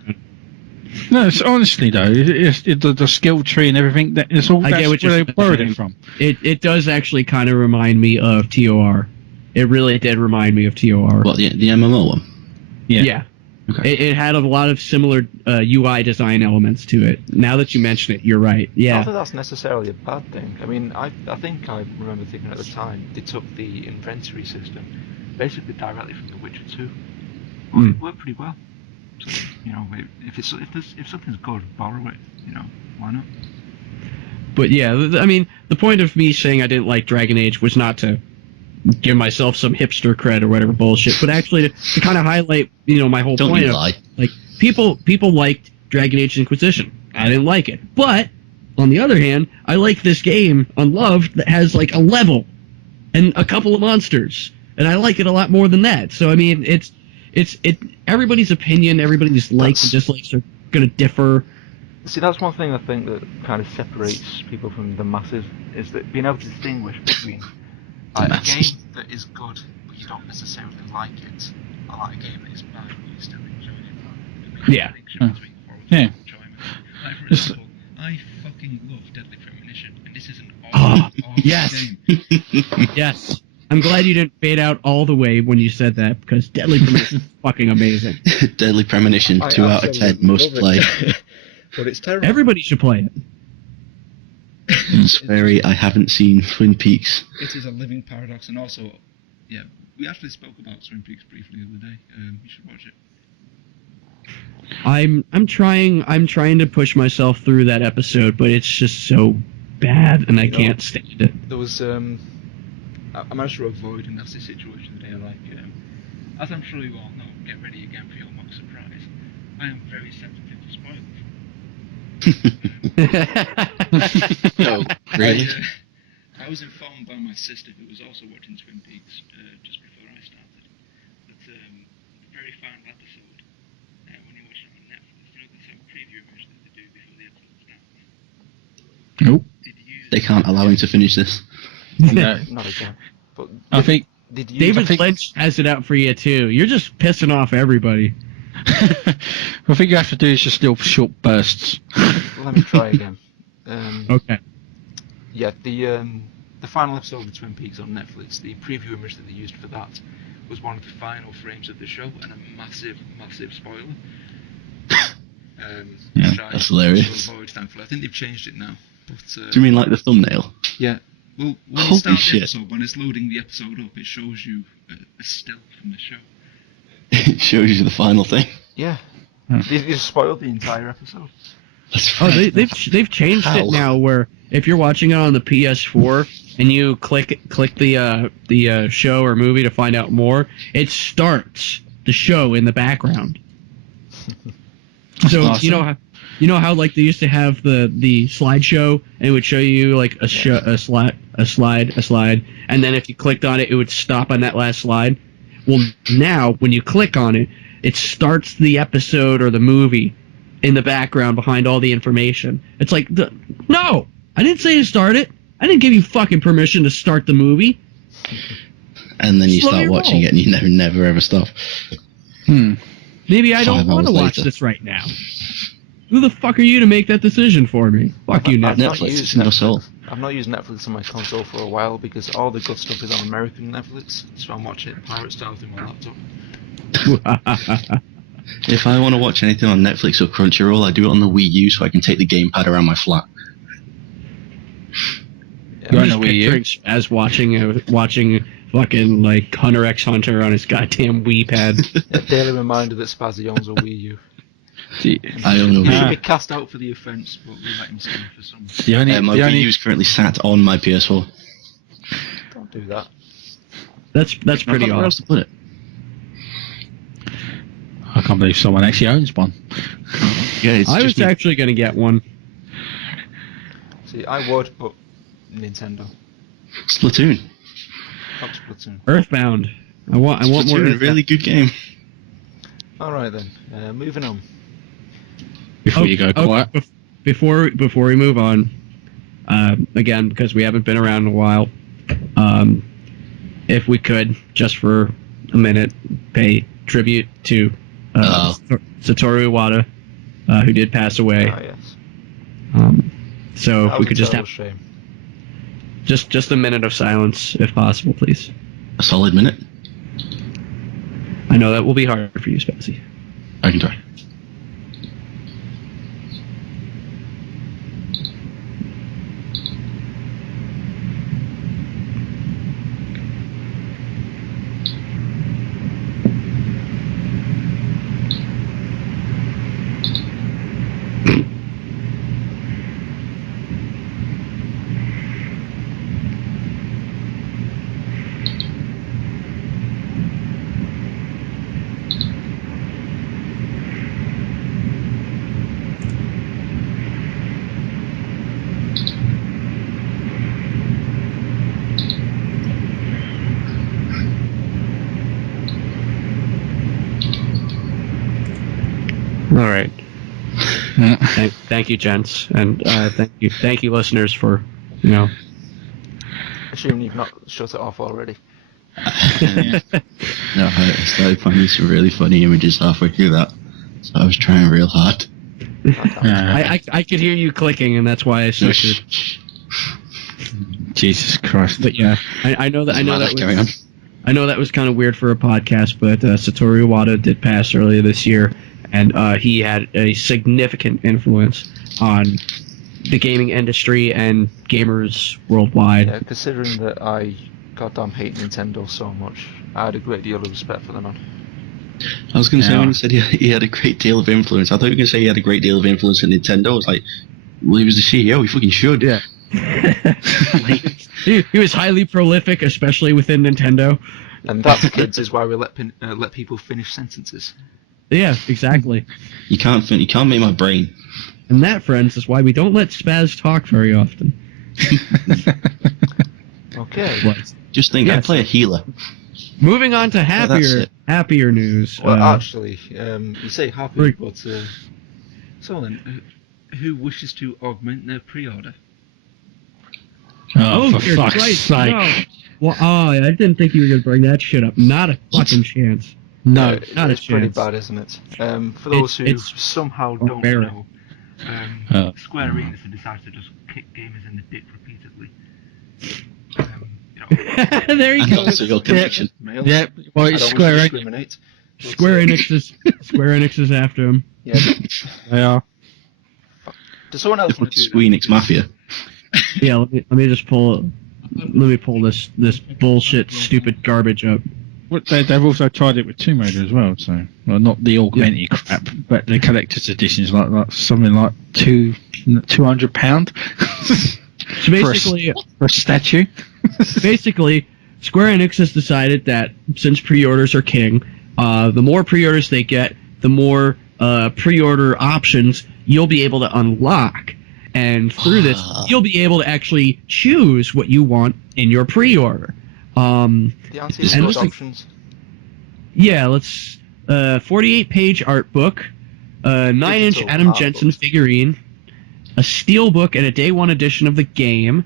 No, it's honestly though, the skill tree and everything. That's all. I get That's what you're where they borrowed saying. it from. It does actually kind of remind me of TOR. It really did remind me of TOR. What, the MMO one? Yeah. Okay. It had a lot of similar UI design elements to it. Now that you mention it, you're right. Not Yeah. that that's necessarily a bad thing. I mean, I think I remember thinking at the time they took the inventory system basically directly from The Witcher 2. Well, it worked pretty well. So, you know, if something's good, borrow it. You know, why not? But yeah, I mean, the point of me saying I didn't like Dragon Age was not to give myself some hipster cred or whatever bullshit, but actually to kind of highlight, my whole Don't point you of lie. like people liked Dragon Age Inquisition. I didn't like it, but On the other hand, I like this game, Unloved, that has like a level and a couple of monsters, and I like it a lot more than that. So I mean, it's everybody's opinion, everybody's likes and dislikes are going to differ. See, that's one thing I think that kind of separates people from the masses, is that being able to distinguish between a game that is good, but you don't necessarily like it, or like a game that is bad, but you still enjoy it. Yeah. Yeah. Like, for example, I fucking love Deadly Premonition, and this is an awesome yes. game. Yes. I'm glad you didn't fade out all the way when you said that, because Deadly Premonition is fucking amazing. Deadly Premonition, 2 out of 10, must play. But it's terrible. Everybody should play it. It's very, I haven't seen Twin Peaks. It is a living paradox, and also, yeah, we actually spoke about Twin Peaks briefly the other day. You should watch it. I'm trying to push myself through that episode, but it's just so bad, and I can't stand it. There was I managed to avoid a nasty situation today. Like, as I'm sure you all know, get ready again for your mock surprise. I am very sensitive to spoilers. No, really? I was informed by my sister, who was also watching Twin Peaks just before I started, that a very final episode, when you watch it on Netflix, you know the sort of preview image that they do before the episode starts? Nope. They can't allow him to finish this. No. Not again. But I think David Lynch has it out for you too. You're just pissing off everybody. I think you have to do is just little short bursts. Let me try again. Okay. Yeah, the final episode of Twin Peaks on Netflix, the preview image that they used for that was one of the final frames of the show, and a massive, massive spoiler. Yeah, which I that's hilarious. avoid, thankfully. I think they've changed it now. But, Do you mean like the thumbnail? Yeah. Well, when Holy you start shit. the episode, when it's loading the episode up, it shows you a still from the show. It shows you the final thing. Yeah. They just spoiled the entire episode. That's Oh, right. they've changed How? it now, where if you're watching it on the PS4 and you click the show or movie to find out more, it starts the show in the background. So awesome. you know how like they used to have the slideshow, and it would show you like a slide, and then if you clicked on it, it would stop on that last slide. Well, now when you click on it, it starts the episode or the movie in the background behind all the information. It's like, no, I didn't say to start it. I didn't give you fucking permission to start the movie. And then you Slow start your watching roll. it and you never ever stop. Maybe I don't 5 want to hours watch later. this right now. Who the fuck are you to make that decision for me? Fuck you, I've Netflix. not Netflix, used it's no soul. I've not used Netflix on my console for a while because all the good stuff is on American Netflix, so I'm watching it pirate style through my laptop. If I want to watch anything on Netflix or Crunchyroll, I do it on the Wii U so I can take the gamepad around my flat. You're I'm on just the Wii U? picturing as watching fucking like Hunter x Hunter on his goddamn Wii pad. A daily reminder that Spazzy owns a Wii U. I own a He Wii. should be cast out for the offence, but we let him stay for some. The only, My the Wii only, U is currently sat on my PS4. Don't do that. That's I've pretty got nowhere else awesome. to put it. I can't believe someone actually owns one. Yeah, it's I just was actually gonna get one. See, I would, but Nintendo. Splatoon. Not Splatoon. Earthbound. I want more. Splatoon, a Earthbound. really good game. Alright then, moving on. Before you go quiet. Before we move on, again because we haven't been around in a while, if we could just for a minute pay tribute to Satoru Iwata, who did pass away. Ah, yes. So if That we was could a just terrible have shame. just a minute of silence, if possible, please. A solid minute. I know that will be hard for you, Spazzy. I can try. All right. Thank you, gents, and thank you, listeners, for Assuming you've not shut it off already. No, I started finding some really funny images halfway through that, so I was trying real hard. I could hear you clicking, and that's why I switched it. Jesus Christ! But yeah, I know that was kind of weird for a podcast, but Satoru Iwata did pass earlier this year, and he had a significant influence on the gaming industry and gamers worldwide. Yeah, considering that I goddamn hate Nintendo so much, I had a great deal of respect for the man. I was going to say, when you said he had a great deal of influence, I thought you were going to say he had a great deal of influence on Nintendo. I was like, well, he was the CEO, he fucking should. Yeah. he was highly prolific, especially within Nintendo. And that, kids, is why we let people finish sentences. Yeah, exactly. You can't make my brain. And that, friends, is why we don't let Spaz talk very often. Okay. Just think, I play a healer. Moving on to happier news. Well, actually, you say happy, but so then, who wishes to augment their pre-order? Oh, for fuck's sake! No. Well, I didn't think you were going to bring that shit up. Not a fucking chance. No, not a chance. It's pretty bad, isn't it? For those who somehow don't know, Square Enix have decided to just kick gamers in the dick repeatedly. There you go. Also your connection. Yeah, well, it's Square Enix. Square Enix is after him. Yeah. They are. Does someone else want to do Square Enix Mafia. Yeah, let me pull this bullshit, stupid garbage up. Well, they've also tried it with Tomb Raider as well. So, well, not the augmented crap, but the collector's edition is like something like £200. So basically, for a statue. Basically, Square Enix has decided that since pre-orders are king, the more pre-orders they get, the more pre-order options you'll be able to unlock. And through this, you'll be able to actually choose what you want in your pre-order. The answer options. Yeah, let's 48-page art book, 9-inch Adam Jensen figurine, a steel book, and a day one edition of the game.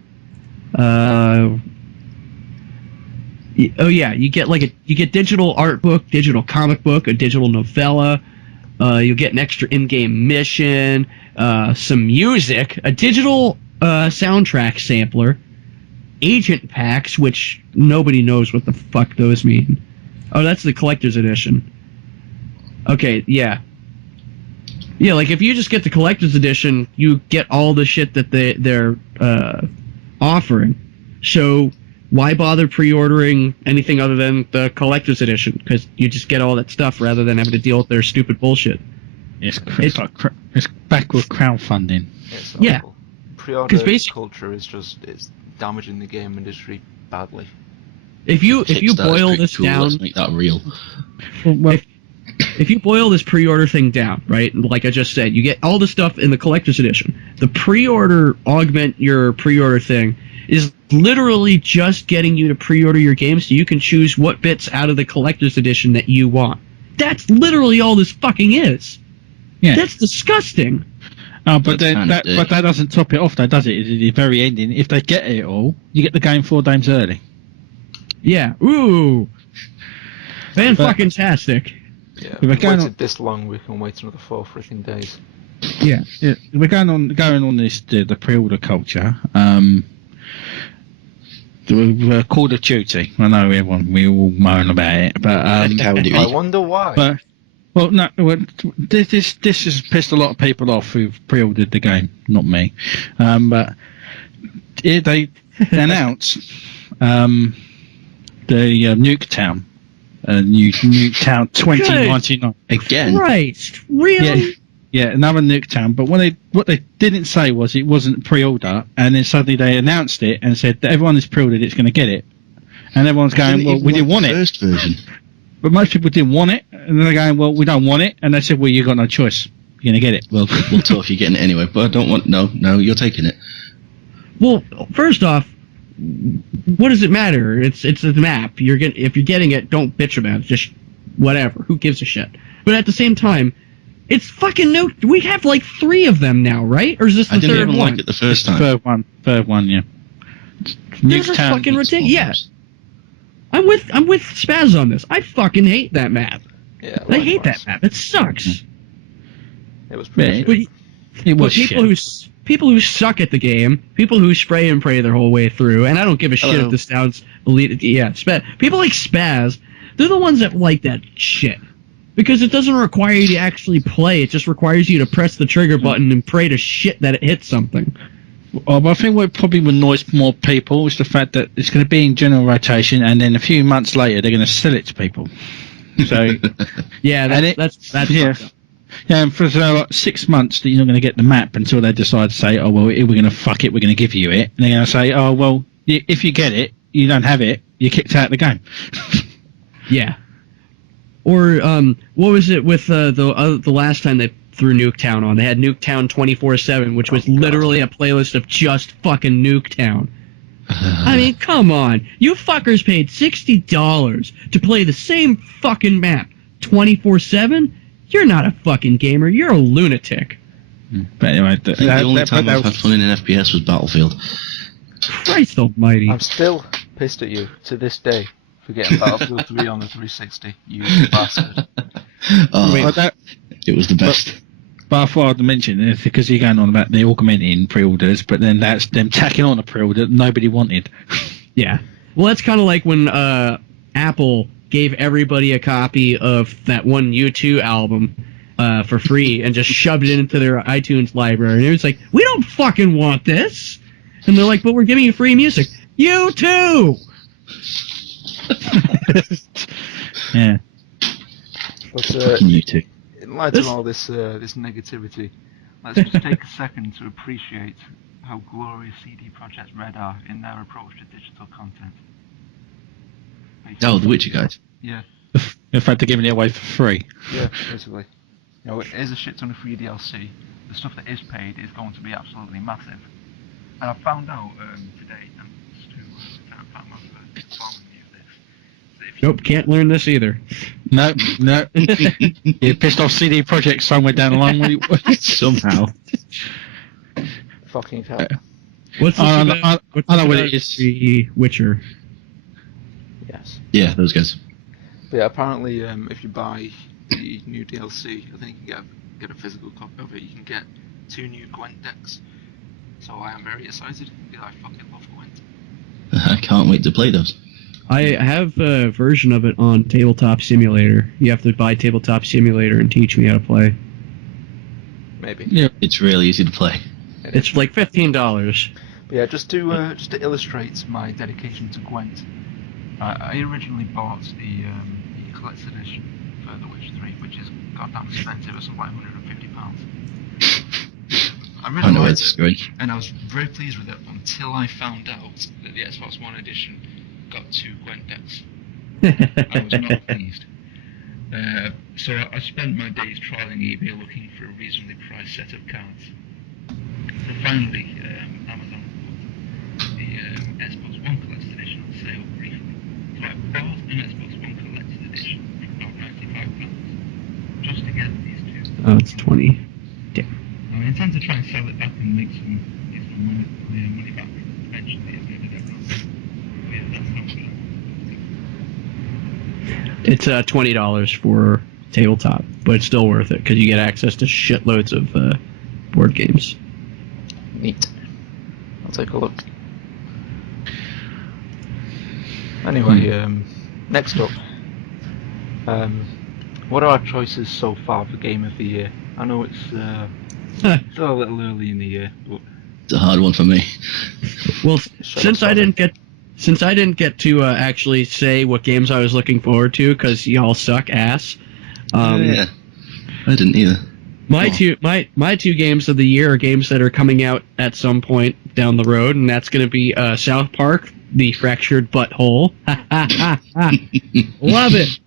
You get digital art book, digital comic book, a digital novella. You'll get an extra in-game mission, some music, a digital soundtrack sampler, agent packs, which nobody knows what the fuck those mean. Oh, that's the collector's edition. Okay, yeah. Yeah, like if you just get the collector's edition, you get all the shit that they're offering. So why bother pre-ordering anything other than the collector's edition? Because you just get all that stuff rather than having to deal with their stupid bullshit. It's backward crowdfunding. Yeah. Pre-order culture is it's damaging the game industry badly. If you boil this down, let's make that real. If you boil this pre-order thing down, right, like I just said, you get all the stuff in the collector's edition. The pre-order augment your pre-order thing is literally just getting you to pre-order your game so you can choose what bits out of the collector's edition that you want. That's literally all this fucking is. Yeah. That's disgusting. But that doesn't top it off, though, does it? At the very ending, if they get it all, you get the game 4 days early. Yeah. Ooh. Fan-fucking-tastic. Yeah, if we've waited this long, we can wait another 4 freaking days. Yeah. We're going on this the pre-order culture. Call of Duty. I know we all moan about it, but I wonder why. This has pissed a lot of people off who've pre-ordered the game, not me. But they announced the Nuketown. Nuketown 2099 again. Christ, really? Yeah, another Nuketown. But what they didn't say was it wasn't pre-order, and then suddenly they announced it and said that everyone who's pre-ordered it's going to get it, and everyone's going, well, we didn't want it. First version. But most people didn't want it, and then they're going, well, we don't want it, and they said, well, you've got no choice. You're going to get it. Well, we'll talk if you're getting it anyway, but I don't want. No, you're taking it. Well, first off, what does it matter? It's a map. If you're getting it, don't bitch about it. Just whatever. Who gives a shit? But at the same time, It's fucking Nuke. We have like 3 of them now, right? Or is this the I didn't third even one? like it the first time. Third one, yeah. These are fucking ridiculous. Yeah. I'm with Spaz on this. I fucking hate that map. Yeah, I hate that map. It sucks. It was pretty But, shit. It was people who suck at the game, people who spray and pray their whole way through, and I don't give a shit Hello. if this sounds elite. Yeah, people like Spaz, they're the ones that like that shit. Because it doesn't require you to actually play, it just requires you to press the trigger button and pray to shit that it hits something. But I think what probably annoys more people is the fact that it's going to be in general rotation, and then a few months later they're going to sell it to people. So Yeah, that's yeah. fucked up. Yeah, and for like 6 months that you're not going to get the map until they decide to say, oh well, we're going to fuck it, we're going to give you it, and they're going to say, oh well, if you get it, you don't have it, you're kicked out of the game. Yeah. Or what was it with the last time they threw Nuketown on? They had Nuketown 24/7, which was literally a playlist of just fucking Nuketown. I mean, come on, you fuckers paid $60 to play the same fucking map 24/7. You're not a fucking gamer. You're a lunatic. But anyway, I think the only time I've had fun in an FPS was Battlefield. Christ almighty. I'm still pissed at you to this day for getting Battlefield 3 on the 360, you bastard. Oh, it was the best. But I thought I'd mention it because you're going on about the augmenting pre-orders, but then that's them tacking on a pre-order that nobody wanted. Yeah. Well, that's kind of like when Apple gave everybody a copy of that one U2 album for free and just shoved it into their iTunes library. And it was like, we don't fucking want this. And they're like, but we're giving you free music. U2! Yeah. But You too. in light of all this negativity, let's just take a second to appreciate how glorious CD Projekt Red are in their approach to digital content. Oh, the Witcher guys. Yeah, In fact, they're giving it away for free. yeah, basically. You know, it is a shit ton of free DLC. The stuff that is paid is going to be absolutely massive. And I found out today, thanks to Lieutenant Pat Manford informing me of this, that if you Nope, can't learn this either. No. You pissed off CD Projekt somewhere down the line somehow. fucking hell. What's this I about? What's know this what about it is. The Witcher. Yes. Yeah, those guys. But yeah, apparently, if you buy the new DLC, I think you can get a physical copy of it. You can get 2 new Gwent decks. So I am very excited because I fucking love Gwent. I can't wait to play those. I have a version of it on Tabletop Simulator. You have to buy Tabletop Simulator and teach me how to play. Maybe. Yeah. It's really easy to play. It's like $15. But yeah, just to illustrate my dedication to Gwent, I originally bought the collector's edition for The Witcher 3, which is goddamn expensive. It's like £150. I really know liked it's it, great. and I was very pleased with it until I found out that the Xbox One edition got 2 Gwent decks. I was not pleased. So I spent my days trialing eBay looking for a reasonably priced set of cards. So finally, Amazon put the Xbox One Collector's Edition on sale briefly. So I bought an Xbox One Collector's Edition for about £95 just to get these 2. Oh, it's 20. I intend to try and sell it back and make some money back eventually if I did it wrong. But yeah, that's how I'm It's $20 for Tabletop, but it's still worth it because you get access to shitloads of board games. Neat. I'll take a look. Anyway, next up. What are our choices so far for Game of the Year? I know it's still a little early in the year, but It's a hard one for me. Well, since I didn't get to actually say what games I was looking forward to because y'all suck ass. Yeah, I didn't either. My two games of the year are games that are coming out at some point down the road, and that's going to be South Park, The Fractured Butthole. Love it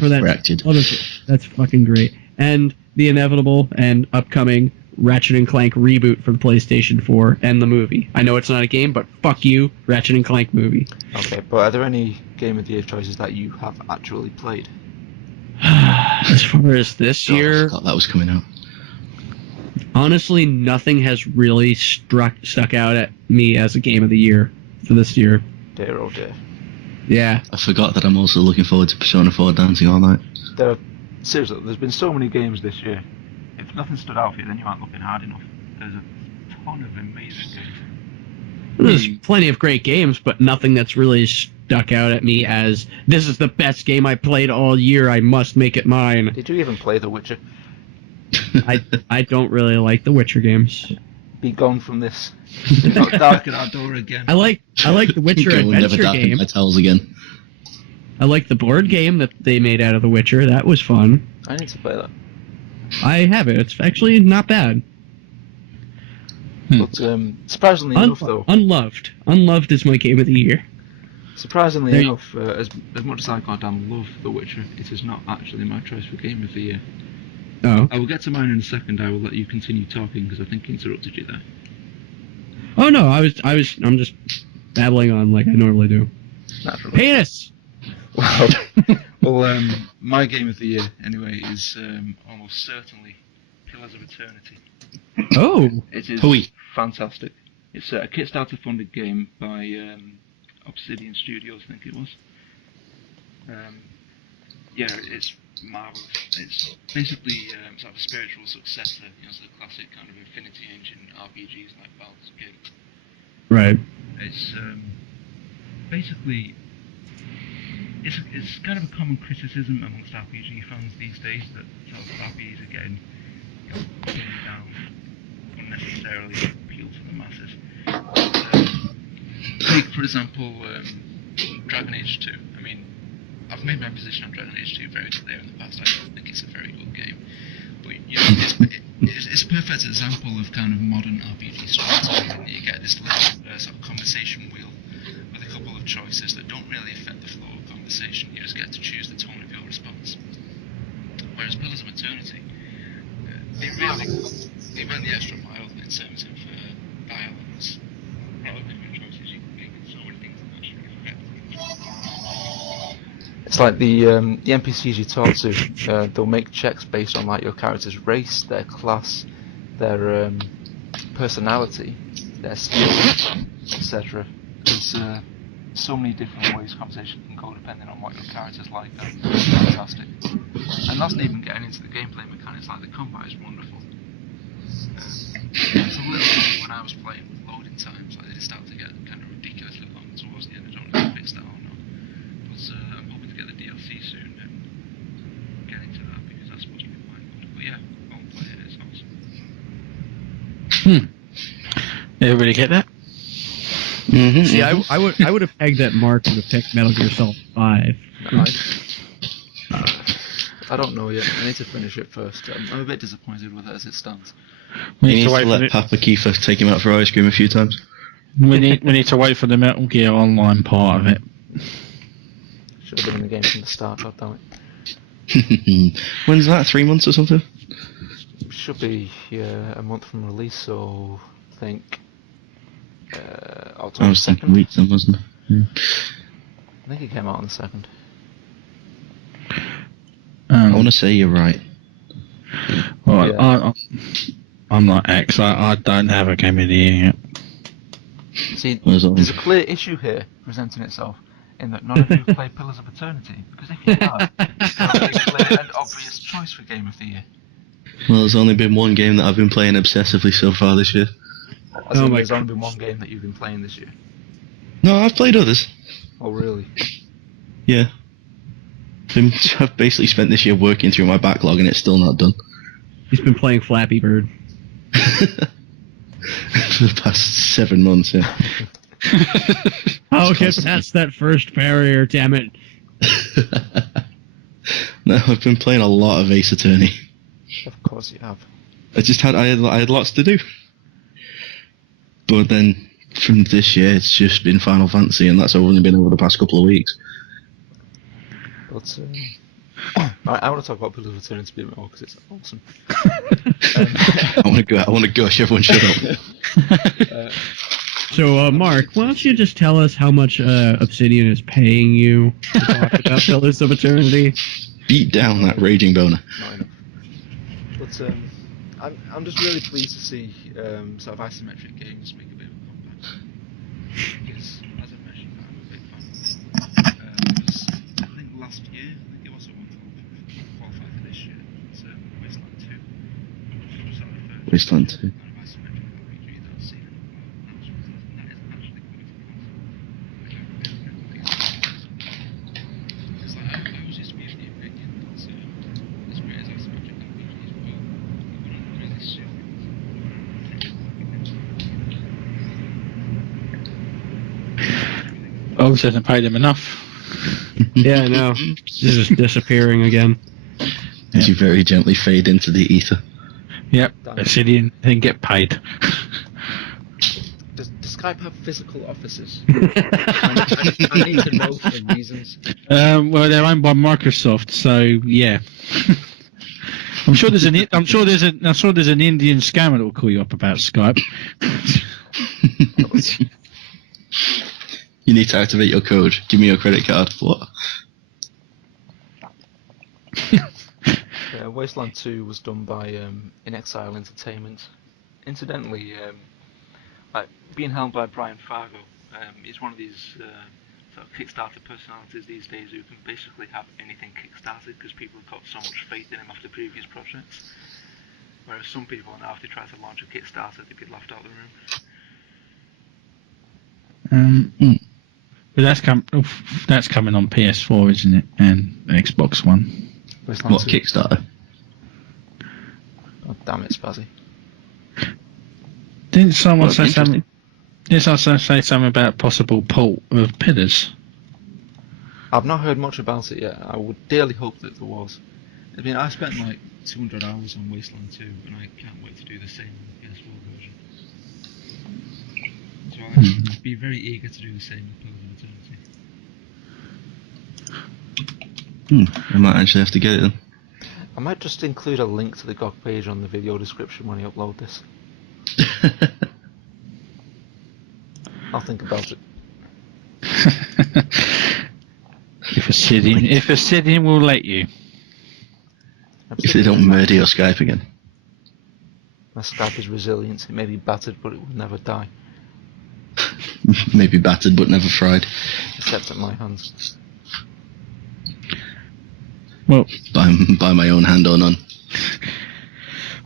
for that. Fractured. Love it. That's fucking great. And the inevitable and upcoming Ratchet & Clank reboot for the PlayStation 4 and the movie. I know it's not a game, but fuck you, Ratchet & Clank movie. okay. But are there any Game of the Year choices that you have actually played? As far as this God, I year, forgot that was coming out. honestly, nothing has really stuck out at me as a game of the year for this year. Dear oh dear. Yeah. I forgot that I'm also looking forward to Persona 4 Dancing All Night. Seriously, there's been so many games this year. If nothing stood out for you, then you aren't looking hard enough. There's a ton of amazing games. There's plenty of great games, but nothing that's really stuck out at me as, this is the best game I played all year, I must make it mine. Did you even play The Witcher? I don't really like the Witcher games. Be gone from this. Not darken our door again. I like the Witcher Go and never adventure darken game. my towels again. I like the board game that they made out of The Witcher. That was fun. I need to play that. I have it. It's actually not bad. But surprisingly enough, though, Unloved. Unloved is my game of the year. surprisingly There- enough, as much as I goddamn love The Witcher, it is not actually my choice for game of the year. Oh. I will get to mine in a second. I will let you continue talking because I think I interrupted you there. Oh no, I'm just babbling on like I normally do. Naturally. Penis! Well, my game of the year, anyway, is almost certainly Pillars of Eternity. Oh. It is Hooey. fantastic. It's a Kickstarter-funded game by Obsidian Studios, I think it was. Yeah, it's marvelous. It's basically sort of a spiritual successor, to the classic kind of Infinity Engine RPGs like Baldur's Gate. Right. It's basically it's kind of a common criticism amongst RPG fans these days that sort of RPGs are getting dumbed down unnecessarily to appeal to the masses. Take for example Dragon Age 2. I mean, I've made my position on Dragon Age 2 very clear in the past. I don't think it's a very good game, but it's a perfect example of kind of modern RPG storytelling. You get this little sort of conversation wheel with a couple of choices that don't really affect the flow of conversation. You just get to choose the tone of your response. Whereas Pillars of Eternity, they went the extra mile in terms of dialogues. A lot of different choices you can make, and so many things that actually affect. It's like the NPCs you talk to, they'll make checks based on like your character's race, their class, their personality, their skills, etc. There's so many different ways conversation can go depending on what your character's like. It's fantastic. And that's not even getting into the gameplay mechanics. Like the combat is wonderful. It's a little bit when I was playing with loading times, like they start to get kind of ridiculously long towards the end. I don't know if they fixed that or not. But I'm hoping to get the DLC soon and get into that because that's supposed to be quite good. But yeah, I'll play it. It's awesome. Everybody get that? Mm-hmm, See, I would have pegged that Mark would have picked Metal Gear Solid 5. I don't know yet. I need to finish it first. I'm a bit disappointed with it as it stands. He We need needs to wait to for let Papa Kiefer take him out for ice cream a few times. we need to wait for the Metal Gear Online part of it. Should have been in the game from the start, God damn it. When's that? 3 months or something? Should be a month from release, so I think October I was thinking 2nd. weeks then, wasn't it? Yeah. I think it came out on the 2nd. I want to say you're right. Well, Yeah. I'm not X. I don't have a game of the year yet. See, Where's that there's a one? clear issue here presenting itself in that none of you have played Pillars of Eternity, because if you have, that would be a clear and obvious choice for Game of the Year. Well, there's only been one game that I've been playing obsessively so far this year. As Oh in my there's only been one game that you've been playing this year. No, I've played others. Oh, really? Yeah. I've basically spent this year working through my backlog and it's still not done. He's been playing Flappy Bird. For the past 7 months, yeah. Oh, get past that first barrier, damn it. No, I've been playing a lot of Ace Attorney. Of course you have. I had lots to do. But then from this year, it's just been Final Fantasy, and that's only been over the past couple of weeks. But I want to talk about Pillars of Eternity a bit more because it's awesome. I want to gush. Everyone, shut up. So, Mark, why don't you just tell us how much Obsidian is paying you to talk about Pillars of Eternity? Beat down that raging boner. Not enough. But I'm just really pleased to see sort of isometric games make a bit of a comeback. Because, as I mentioned, I'm a big fan. Because I think last year, it was at one qualified for this year. It's Wasteland 2. Wasteland 2. Kind of isometric RPG that I've seen in a while. That is actually coming to because I was just of the opinion that as great as isometric RPGs were, they wouldn't really suit. Obviously hasn't paid him enough. Yeah, I know. It's just disappearing again. As you very gently fade into the ether. Yep, Obsidian didn't get paid. Does Skype have physical offices? I need to know for reasons. Well, they're owned by Microsoft, so yeah. I'm sure there's an Indian scammer that will call you up about Skype. You need to activate your code. Give me your credit card. What? Wasteland 2 was done by In Exile Entertainment. Incidentally, like being held by Brian Fargo, he's one of these sort of Kickstarter personalities these days who can basically have anything kickstarted because people have got so much faith in him after previous projects. Whereas some people now, if they try to launch a Kickstarter, they get laughed out of the room. But that's coming on PS4, isn't it? And Xbox One. Wasteland What 2. Kickstarter? Oh, damn it, Spazzy. Didn't someone Well, say something? interesting. Didn't someone say something about possible port of Pillars? I've not heard much about it yet. I would dearly hope that there was. I mean, I spent like 200 hours on Wasteland 2, and I can't wait to do the same on the PS4 version. So I'd be very eager to do the same with Pillars of Eternity. I might actually have to get it then. I might just include a link to the GOG page on the video description when I upload this. I'll think about it. If Obsidian will let you. If they don't murder your Skype again. My Skype is resilient. It may be battered, but it will never die. Maybe battered but never fried. Except at my hands. Well, By my own hand or none.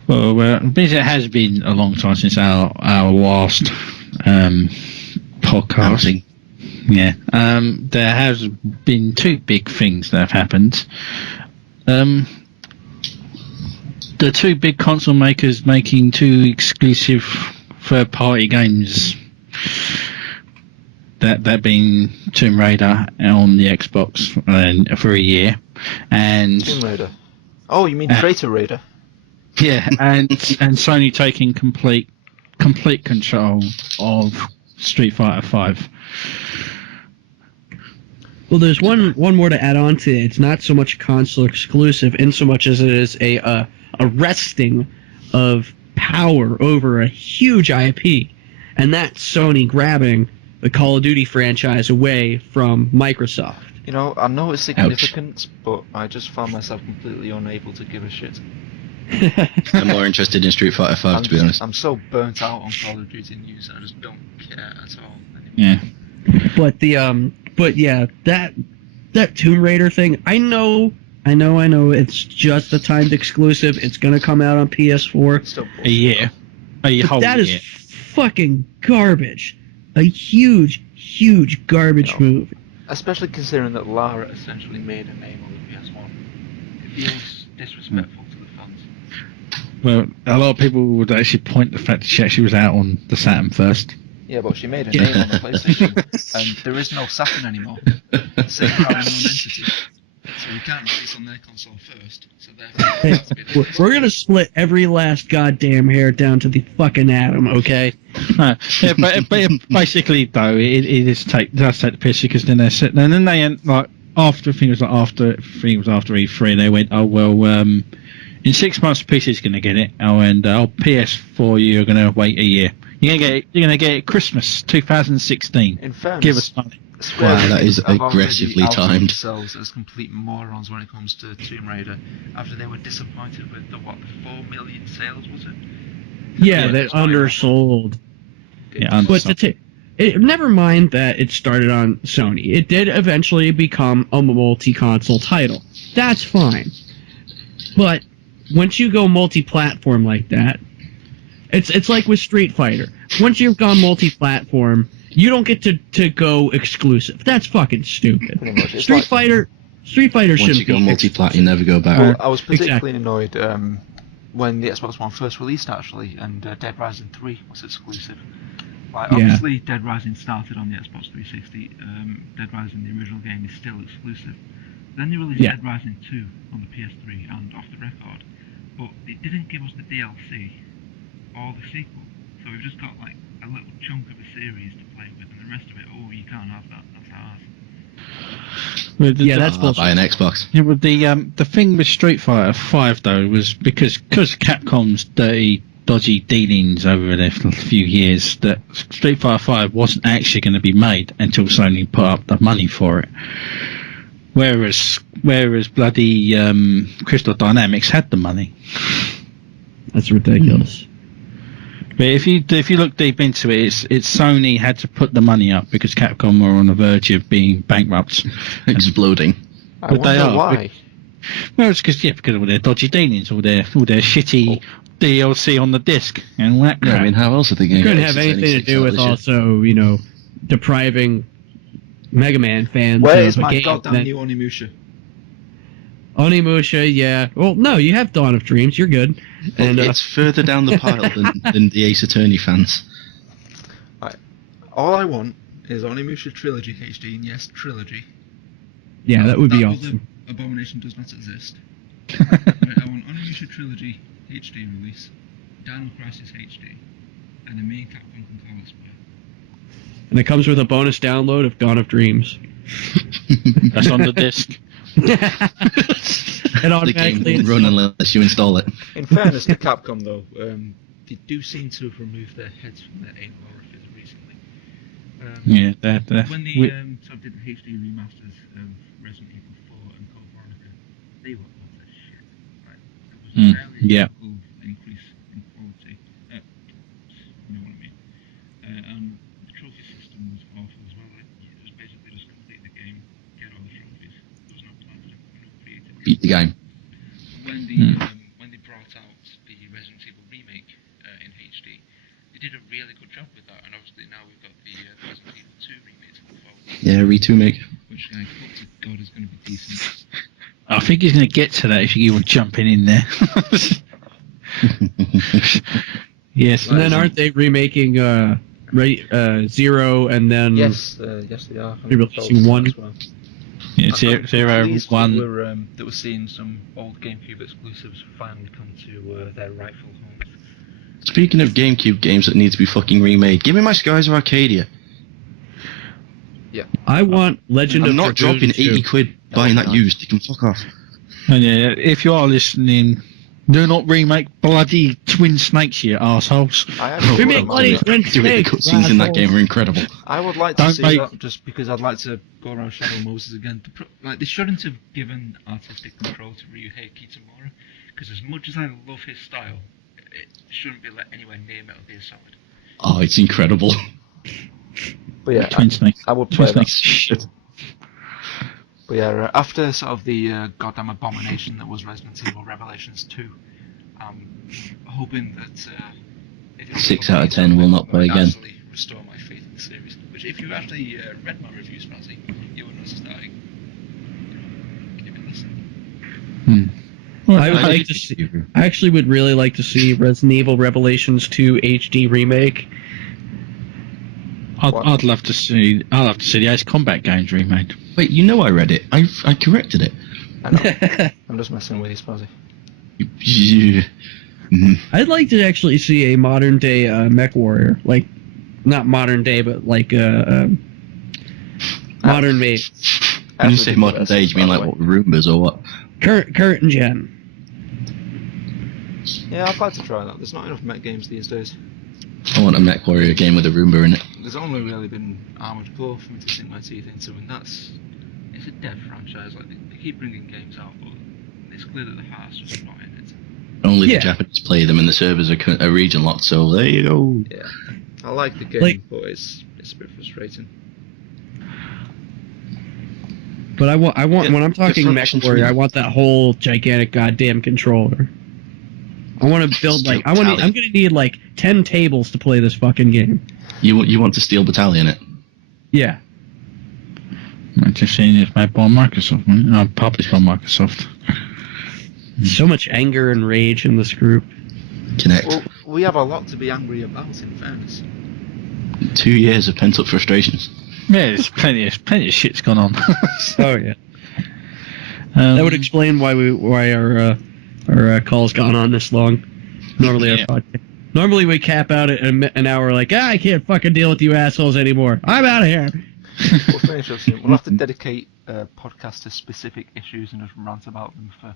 Well, because it has been a long time since our last podcast. Outing. Yeah, there has been two big things that have happened. The two big console makers making two exclusive third-party games. That being Tomb Raider on the Xbox for a year, and Tomb Raider. Oh, you mean Traitor Raider? yeah, and Sony taking complete control of Street Fighter 5. Well, there's one more to add on to it. It's not so much console exclusive, in so much as it is a wresting of power over a huge IP, and that's Sony grabbing the Call of Duty franchise away from Microsoft. You know, I know it's significant, but I just found myself completely unable to give a shit. I'm more interested in Street Fighter 5 to be honest. I'm so burnt out on Call of Duty news, I just don't care at all anymore. Yeah. But yeah, that Tomb Raider thing, I know it's just a timed exclusive. It's gonna come out on PS4. Still bullshit, A year. A whole That is year. fucking garbage. A huge garbage move. Especially considering that Lara essentially made a name on the PS1. It feels disrespectful to the fans. Well, a lot of people would actually point the fact that she actually was out on the Saturn first. Yeah, but she made a name on the PlayStation, and there is no Saturn anymore. Same power entity. So we can't release on their console first. So therefore, it has to be the We're gonna split every last goddamn hair down to the fucking atom, okay? No, yeah, but basically though, it does take the piss because then they said, and then they like after after E3 they went, oh well, in 6 months PC's gonna get it, and PS4 you're gonna wait a year. You're gonna get it Christmas 2016. In fairness, Give us money. Square Wow, that Enix is have already aggressively outed timed. themselves as complete morons when it comes to Tomb Raider, after they were disappointed with the 4 million sales, was it? Yeah, that undersold. Yeah, But never mind that it started on Sony. It did eventually become a multi-console title. That's fine. But once you go multi-platform like that, it's like with Street Fighter. Once you've gone multi-platform, you don't get to go exclusive. That's fucking stupid. Pretty much. It's Street Fighter shouldn't Once you go be multi-plat, you never go back. Well, I was particularly annoyed when the Xbox One first released, actually, and Dead Rising 3 was exclusive. Like, obviously, Dead Rising started on the Xbox 360. Dead Rising, the original game, is still exclusive. Then they released Dead Rising 2 on the PS3 and off the record, but it didn't give us the DLC or the sequel. So we've just got like a little chunk of a series to play with, and the rest of it, you can't have that. That's ours. That's bullshit. Buy an Xbox. Yeah, but the thing with Street Fighter 5 though was because Capcom's dirty, dodgy dealings over the few years, that Street Fighter 5 wasn't actually going to be made until Sony put up the money for it. Whereas bloody Crystal Dynamics had the money. That's ridiculous. But if you look deep into it, it's Sony had to put the money up because Capcom were on the verge of being bankrupt, Exploding. I wonder why. Well, it's because of all their dodgy dealings, all their shitty DLC on the disc and all that crap. Yeah, I mean, how else are they going to Couldn't have anything to do with also, depriving Mega Man fans Where of is a my game goddamn that- new Onimusha? Onimusha, yeah. Well, no, you have Dawn of Dreams. You're good. And it's further down the pile than the Ace Attorney fans. Right. All I want is Onimusha Trilogy HD, and yes, Trilogy. yeah, that would be was awesome. Abomination does not exist. Right, I want Onimusha Trilogy HD release, Dino Crisis HD, and a main Capcom controller spare. And it comes with a bonus download of Dawn of Dreams. That's on the disc. It The game automatically won't run unless you install it. In fairness to Capcom, though, they do seem to have removed their heads from their anal orifice recently. Yeah, that. When they sort of did the HD remasters of Resident Evil 4 and Code Veronica, they were utter shit. Right? There was barely yeah. a increase in quality. You know what I mean? And the trophy system was awful as well. It was basically just complete the game, get all the trophies. There was no plan for no creativity. Beat the game. When they brought out the Resident Evil remake in HD, they did a really good job with that, and obviously now we've got the Resident Evil 2 remake to look forward to, Yeah, re-2-make. which I hope to God is going to be decent. I think he's going to get to that if you keep on jumping in there. Yes. And then aren't they remaking Zero and then Yes, they are. Re-releasing 1? As well. Yeah, I'm Zero pleased 1. that we're seeing some old GameCube exclusives finally come to their rightful homes. Speaking of GameCube games that need to be fucking remade, give me my Skies of Arcadia. Yeah. I want Legend I'm of not Dragoon dropping 80 2. quid buying that used. You can fuck off. And yeah, if you are listening, do not remake bloody Twin Snakes, you assholes. I actually Remake wouldn't mind bloody that. Twin The Snakes. cutscenes in that game are incredible. I would like to Don't see make- that just because I'd like to go around Shadow Moses again. They shouldn't have given artistic control to Ryuhei Kitamura, because as much as I love his style, it shouldn't be let anywhere near Metal Gear Solid. Oh, it's incredible. But yeah, Twin Snakes. I would Twin play that. Snakes shit. But yeah, after sort of the goddamn abomination that was Resident Evil Revelations 2, I'm hoping that if it's 6 out of 10 will not play again. actually restore my faith in the series. Which, if you actually read my reviews, Mazzy, you would notice that I give it a listen. I would like to see. I actually would really like to see Resident Evil Revelations 2 HD remake. I'd love to see. I'd love to see the Ace Combat games remade. Wait, you know I read it. I corrected it. I know. I'm just messing with you, Spazzy. I'd like to actually see a modern day Mech Warrior, like not modern day, but like modern made, When you say modern day, you mean like what, Roombas or what? current gen. Yeah, I'd like to try that. There's not enough mech games these days. I want a Mech Warrior game with a Roomba in it. There's only really been Armored Core for me to sink my teeth into, and it's a dead franchise. Like they keep bringing games out, but it's clear that the heart's just not in it. Only the Japanese play them, and the servers are region locked. So there you go. Yeah, I like the game, but it's a bit frustrating. But I want when I'm talking Mech Warrior, I want that whole gigantic goddamn controller. I want to build I'm gonna need like 10 tables to play this fucking game. You want to Steel Battalion it? Yeah. I'm just saying it's made by Microsoft, right? Published by Microsoft. So much anger and rage in this group. Connect. Well, we have a lot to be angry about, in fairness. 2 years of pent-up frustrations. Yeah, there's plenty of shit's gone on. Oh yeah. That would explain why our call's gone on this long. Normally our podcast. Normally we cap out at an hour like, I can't fucking deal with you assholes anymore. I'm out of here. We'll finish up soon. We'll have to dedicate a podcast to specific issues and just rant about them for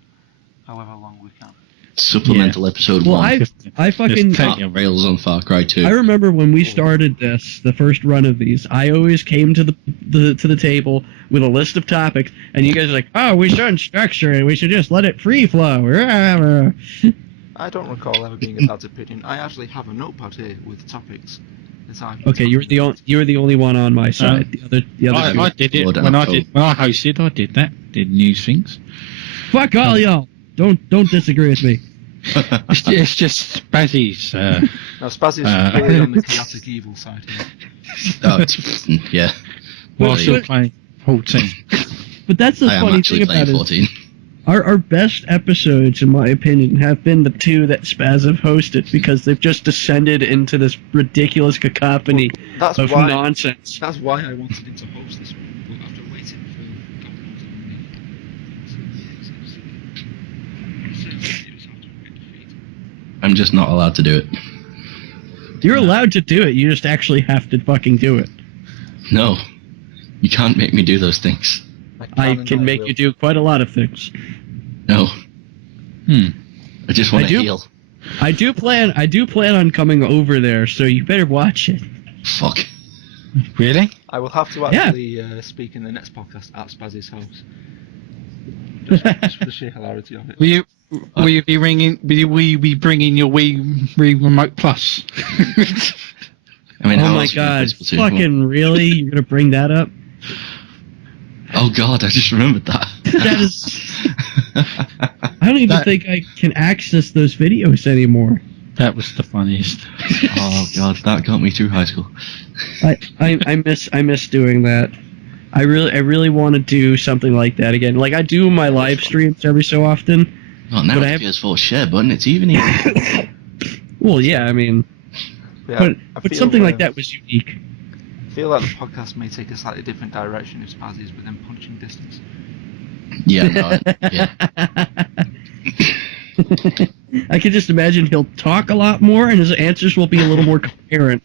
however long we can. Supplemental episode 1. I fucking rails on Far Cry 2. I remember when we started the first run of these, I always came to the table with a list of topics, and you guys are like, oh, we shouldn't structure it, we should just let it free flow. I don't recall ever being a bad opinion. I actually have a notepad here with topics. Okay, you were the only one on my side. The other I did it when I hosted. I did that. Did news things. Fuck all y'all. Don't disagree with me. It's just Spazzy's. No, Spazzy's really on the chaotic evil side here. Yeah. While still playing 14. But that's the funny thing about it. Our best episodes, in my opinion, have been the two that Spaz have hosted because they've just descended into this ridiculous cacophony of nonsense. That's why I wanted him to host this one, but after waiting for God knows how many, I'm just not allowed to do it. You're allowed to do it, you just actually have to fucking do it. No. You can't make me do those things. I can make you do quite a lot of things. No. I just want to heal. I do plan on coming over there, so you better watch it. Fuck. Really? I will have to actually speak in the next podcast at Spazzy's house. Just for the sheer hilarity of it. Will you be bringing your Wii Remote Plus? I mean, oh my god! Fucking really? You're gonna bring that up? Oh god, I just remembered that. That is... I don't even think I can access those videos anymore. That was the funniest. Oh god, that got me through high school. I miss doing that. I really want to do something like that again. Like I do my live streams every so often. Oh, now the PS4 share button, it's even easier. Well, yeah, I mean, but something like that was unique. I feel like the podcast may take a slightly different direction if Spazzy's within punching distance. Yeah, no, yeah. I can just imagine he'll talk a lot more and his answers will be a little more coherent.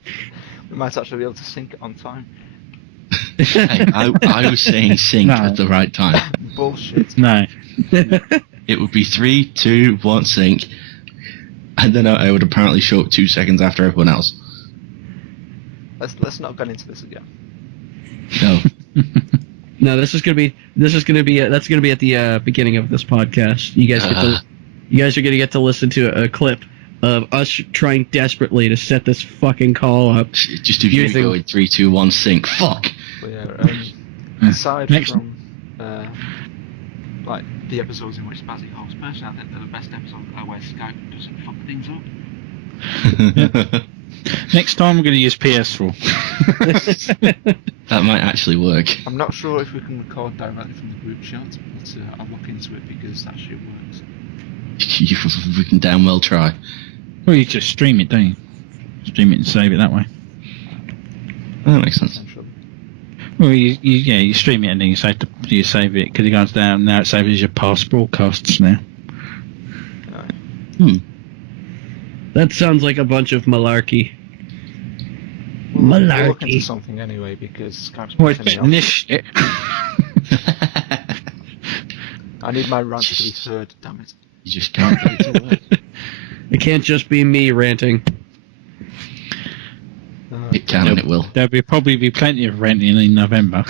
We might actually be able to sync it on time. Hey, I was saying sync at the right time. Bullshit. No. It would be 3, 2, 1 sync, and then I would apparently show up 2 seconds after everyone else. Let's not get into this again. No. No, that's gonna be at the beginning of this podcast. You guys are gonna get to listen to a clip of us trying desperately to set this fucking call up. Just if you go in 3, 2, 1 sync. Fuck. But yeah, aside from like the episodes in which Spazzy hosts, personally, I think they're the best episodes where Skype doesn't fuck things up. Next time we're going to use PS4. That might actually work. I'm not sure if we can record directly from the group chat, but I'll look into it because that shit works. We can damn well try. Well, you just stream it, don't you? Stream it and save it that way. Oh, that makes sense. Well, you stream it and then you save it because it goes down. Now it saves as your past broadcasts now. That sounds like a bunch of malarkey. We'll look into something anyway because Skype's pissing me off. I need my rant to be heard, damn it. You just can't get it to work. It can't just be me ranting. It can and it will. There'll probably be plenty of renting in November.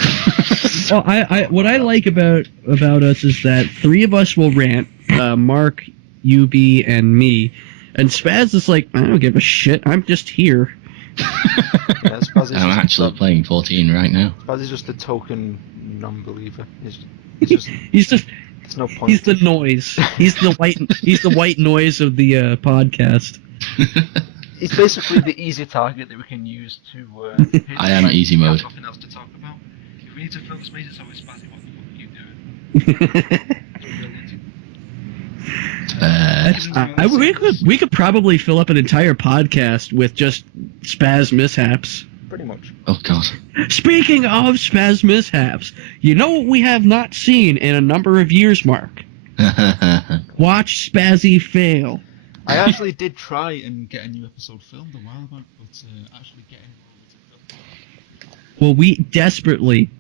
Well, what I like about us is that 3 of us will rant, Mark, UB, and me, and Spaz is like, I don't give a shit, I'm just here. Yeah, I'm actually playing 14 right now. Spaz is just a token non-believer. He's just there's no point. He's the noise. He's the white noise of the podcast. It's basically the easy target that we can use to. Hit I am easy mode. Nothing else to talk about. If we need to fill space, it's always Spazzy. What the fuck are you doing? We could probably fill up an entire podcast with just Spaz mishaps. Pretty much. Oh god. Speaking of Spaz mishaps, you know what we have not seen in a number of years, Mark? Watch Spazzy fail. I actually did try and get a new episode filmed a while back, but actually getting over to film. Well, we desperately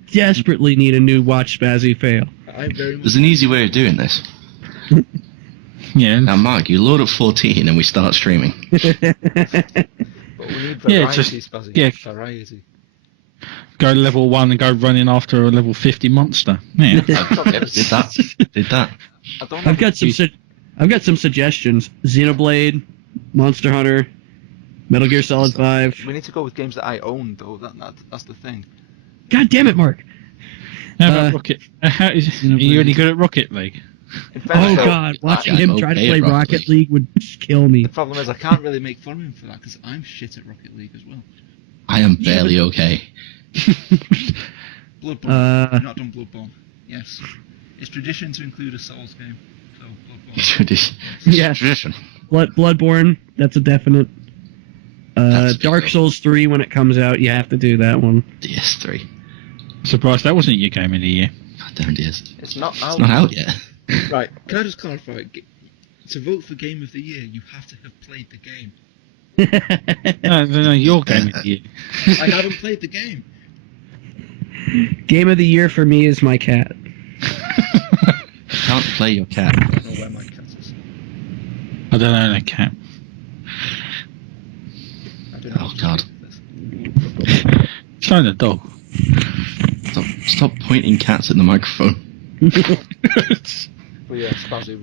need a new Watch Spazzy fail. There's an easy way of doing this. Yeah. Now, Mark, you load up 14 and we start streaming. But we need variety, Spazzy. Yeah. Variety. Go level 1 and go running after a level 50 monster. Yeah. Did that. I don't know. I've got some suggestions. Xenoblade, Monster Hunter, Metal Gear Solid 5. We need to go with games that I own, though. That's the thing. God damn it, Mark! How about Rocket? Are you any good at Rocket League? In fact, Oh god, watching him try to play Rocket League would kill me. The problem is I can't really make fun of him for that because I'm shit at Rocket League as well. I am barely okay. Bloodborne. You've not done Bloodborne. Yes. It's tradition to include a Souls game. So Bloodborne. Yes. Tradition. Bloodborne, that's a definite. That's a Dark big Souls 3, when it comes out, you have to do that one. DS3. Surprised that wasn't your game of the year. God damn DS. It's not out. It's not out yet. Right, can I just clarify? To vote for Game of the Year, you have to have played the game. No, your game of the year. I haven't played the game. Game of the year for me is my cat. Can't play your cat. I don't know where my cat is. I don't own a cat. I don't know. Oh god. It's not a dog. Stop pointing cats at the microphone. But yeah, Spazzy,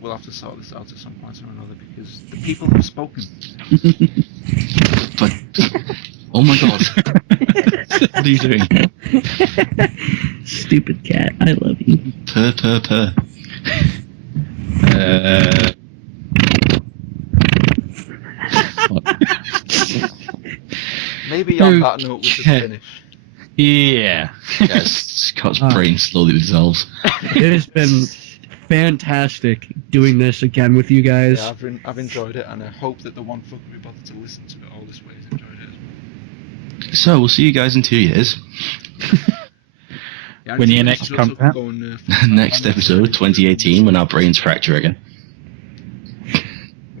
we'll have to sort this out at some point or another because the people have spoken. But oh my god. What are you doing? Stupid cat, I love you. Purr. Maybe on that note we should finish. Yeah. Yes, Scott's brain slowly dissolves. It has been fantastic doing this again with you guys. Yeah, I've enjoyed it, and I hope that the one fucker who bothered to listen to it all this way has enjoyed it as well. So we'll see you guys in 2 years. Yeah, When your next comes out. Next episode, 2018, when our brains fracture again.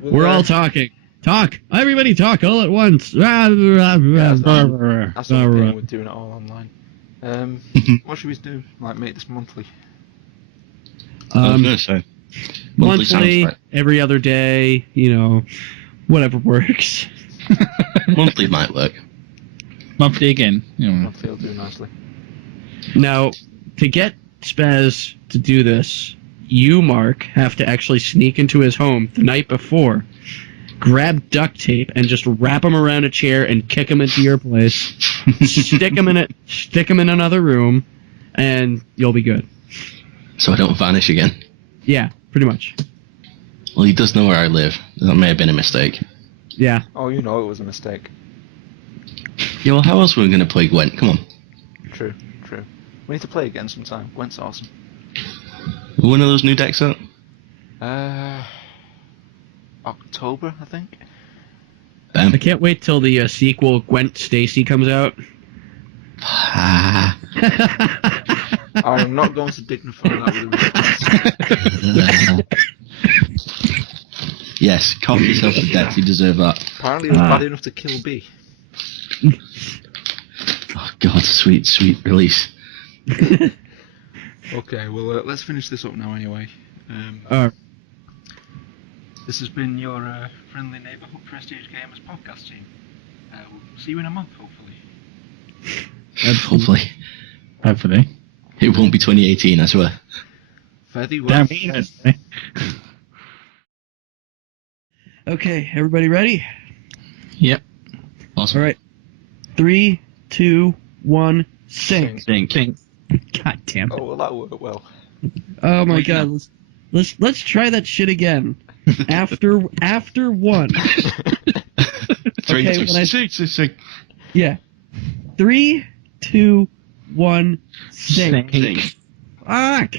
We're all talking. Talk! Everybody talk all at once! That's the thing with doing it all online. What should we do? Like, make this monthly? I was gonna say. Monthly sounds right. Every other day, whatever works. Monthly might work. Monthly again. Monthly will do nicely. Now, to get Spaz to do this, you, Mark, have to actually sneak into his home the night before, grab duct tape, and just wrap him around a chair and kick him into your place. stick him in another room, and you'll be good. So I don't vanish again. Yeah, pretty much. Well, he does know where I live. That may have been a mistake. Yeah. Oh, you know it was a mistake. Yeah, well, how else were we going to play Gwent? Come on. True. We need to play again sometime. Gwent's awesome. When are those new decks out? October, I think. I can't wait till the sequel, Gwent Stacy, comes out. I'm not going to dignify that with a Yes, cough yourself to death, you deserve that. Apparently it was bad enough to kill B. Oh god, sweet release. Okay, well, let's finish this up now anyway. This has been your friendly neighbourhood Prestige Gamers podcast team. We'll see you in a month, hopefully. Hopefully. It won't be 2018, I swear. Very well. Damn. Okay, everybody ready? Yep. Awesome. All right. 3, 2, 1, sync. Think. God damn it. Oh, well, that worked well. Oh my Wait, god. Let's try that shit again. After 1. 3, Okay, 2, when I- sync. Yeah. 3, 2, 1, sync. Think. Fuck.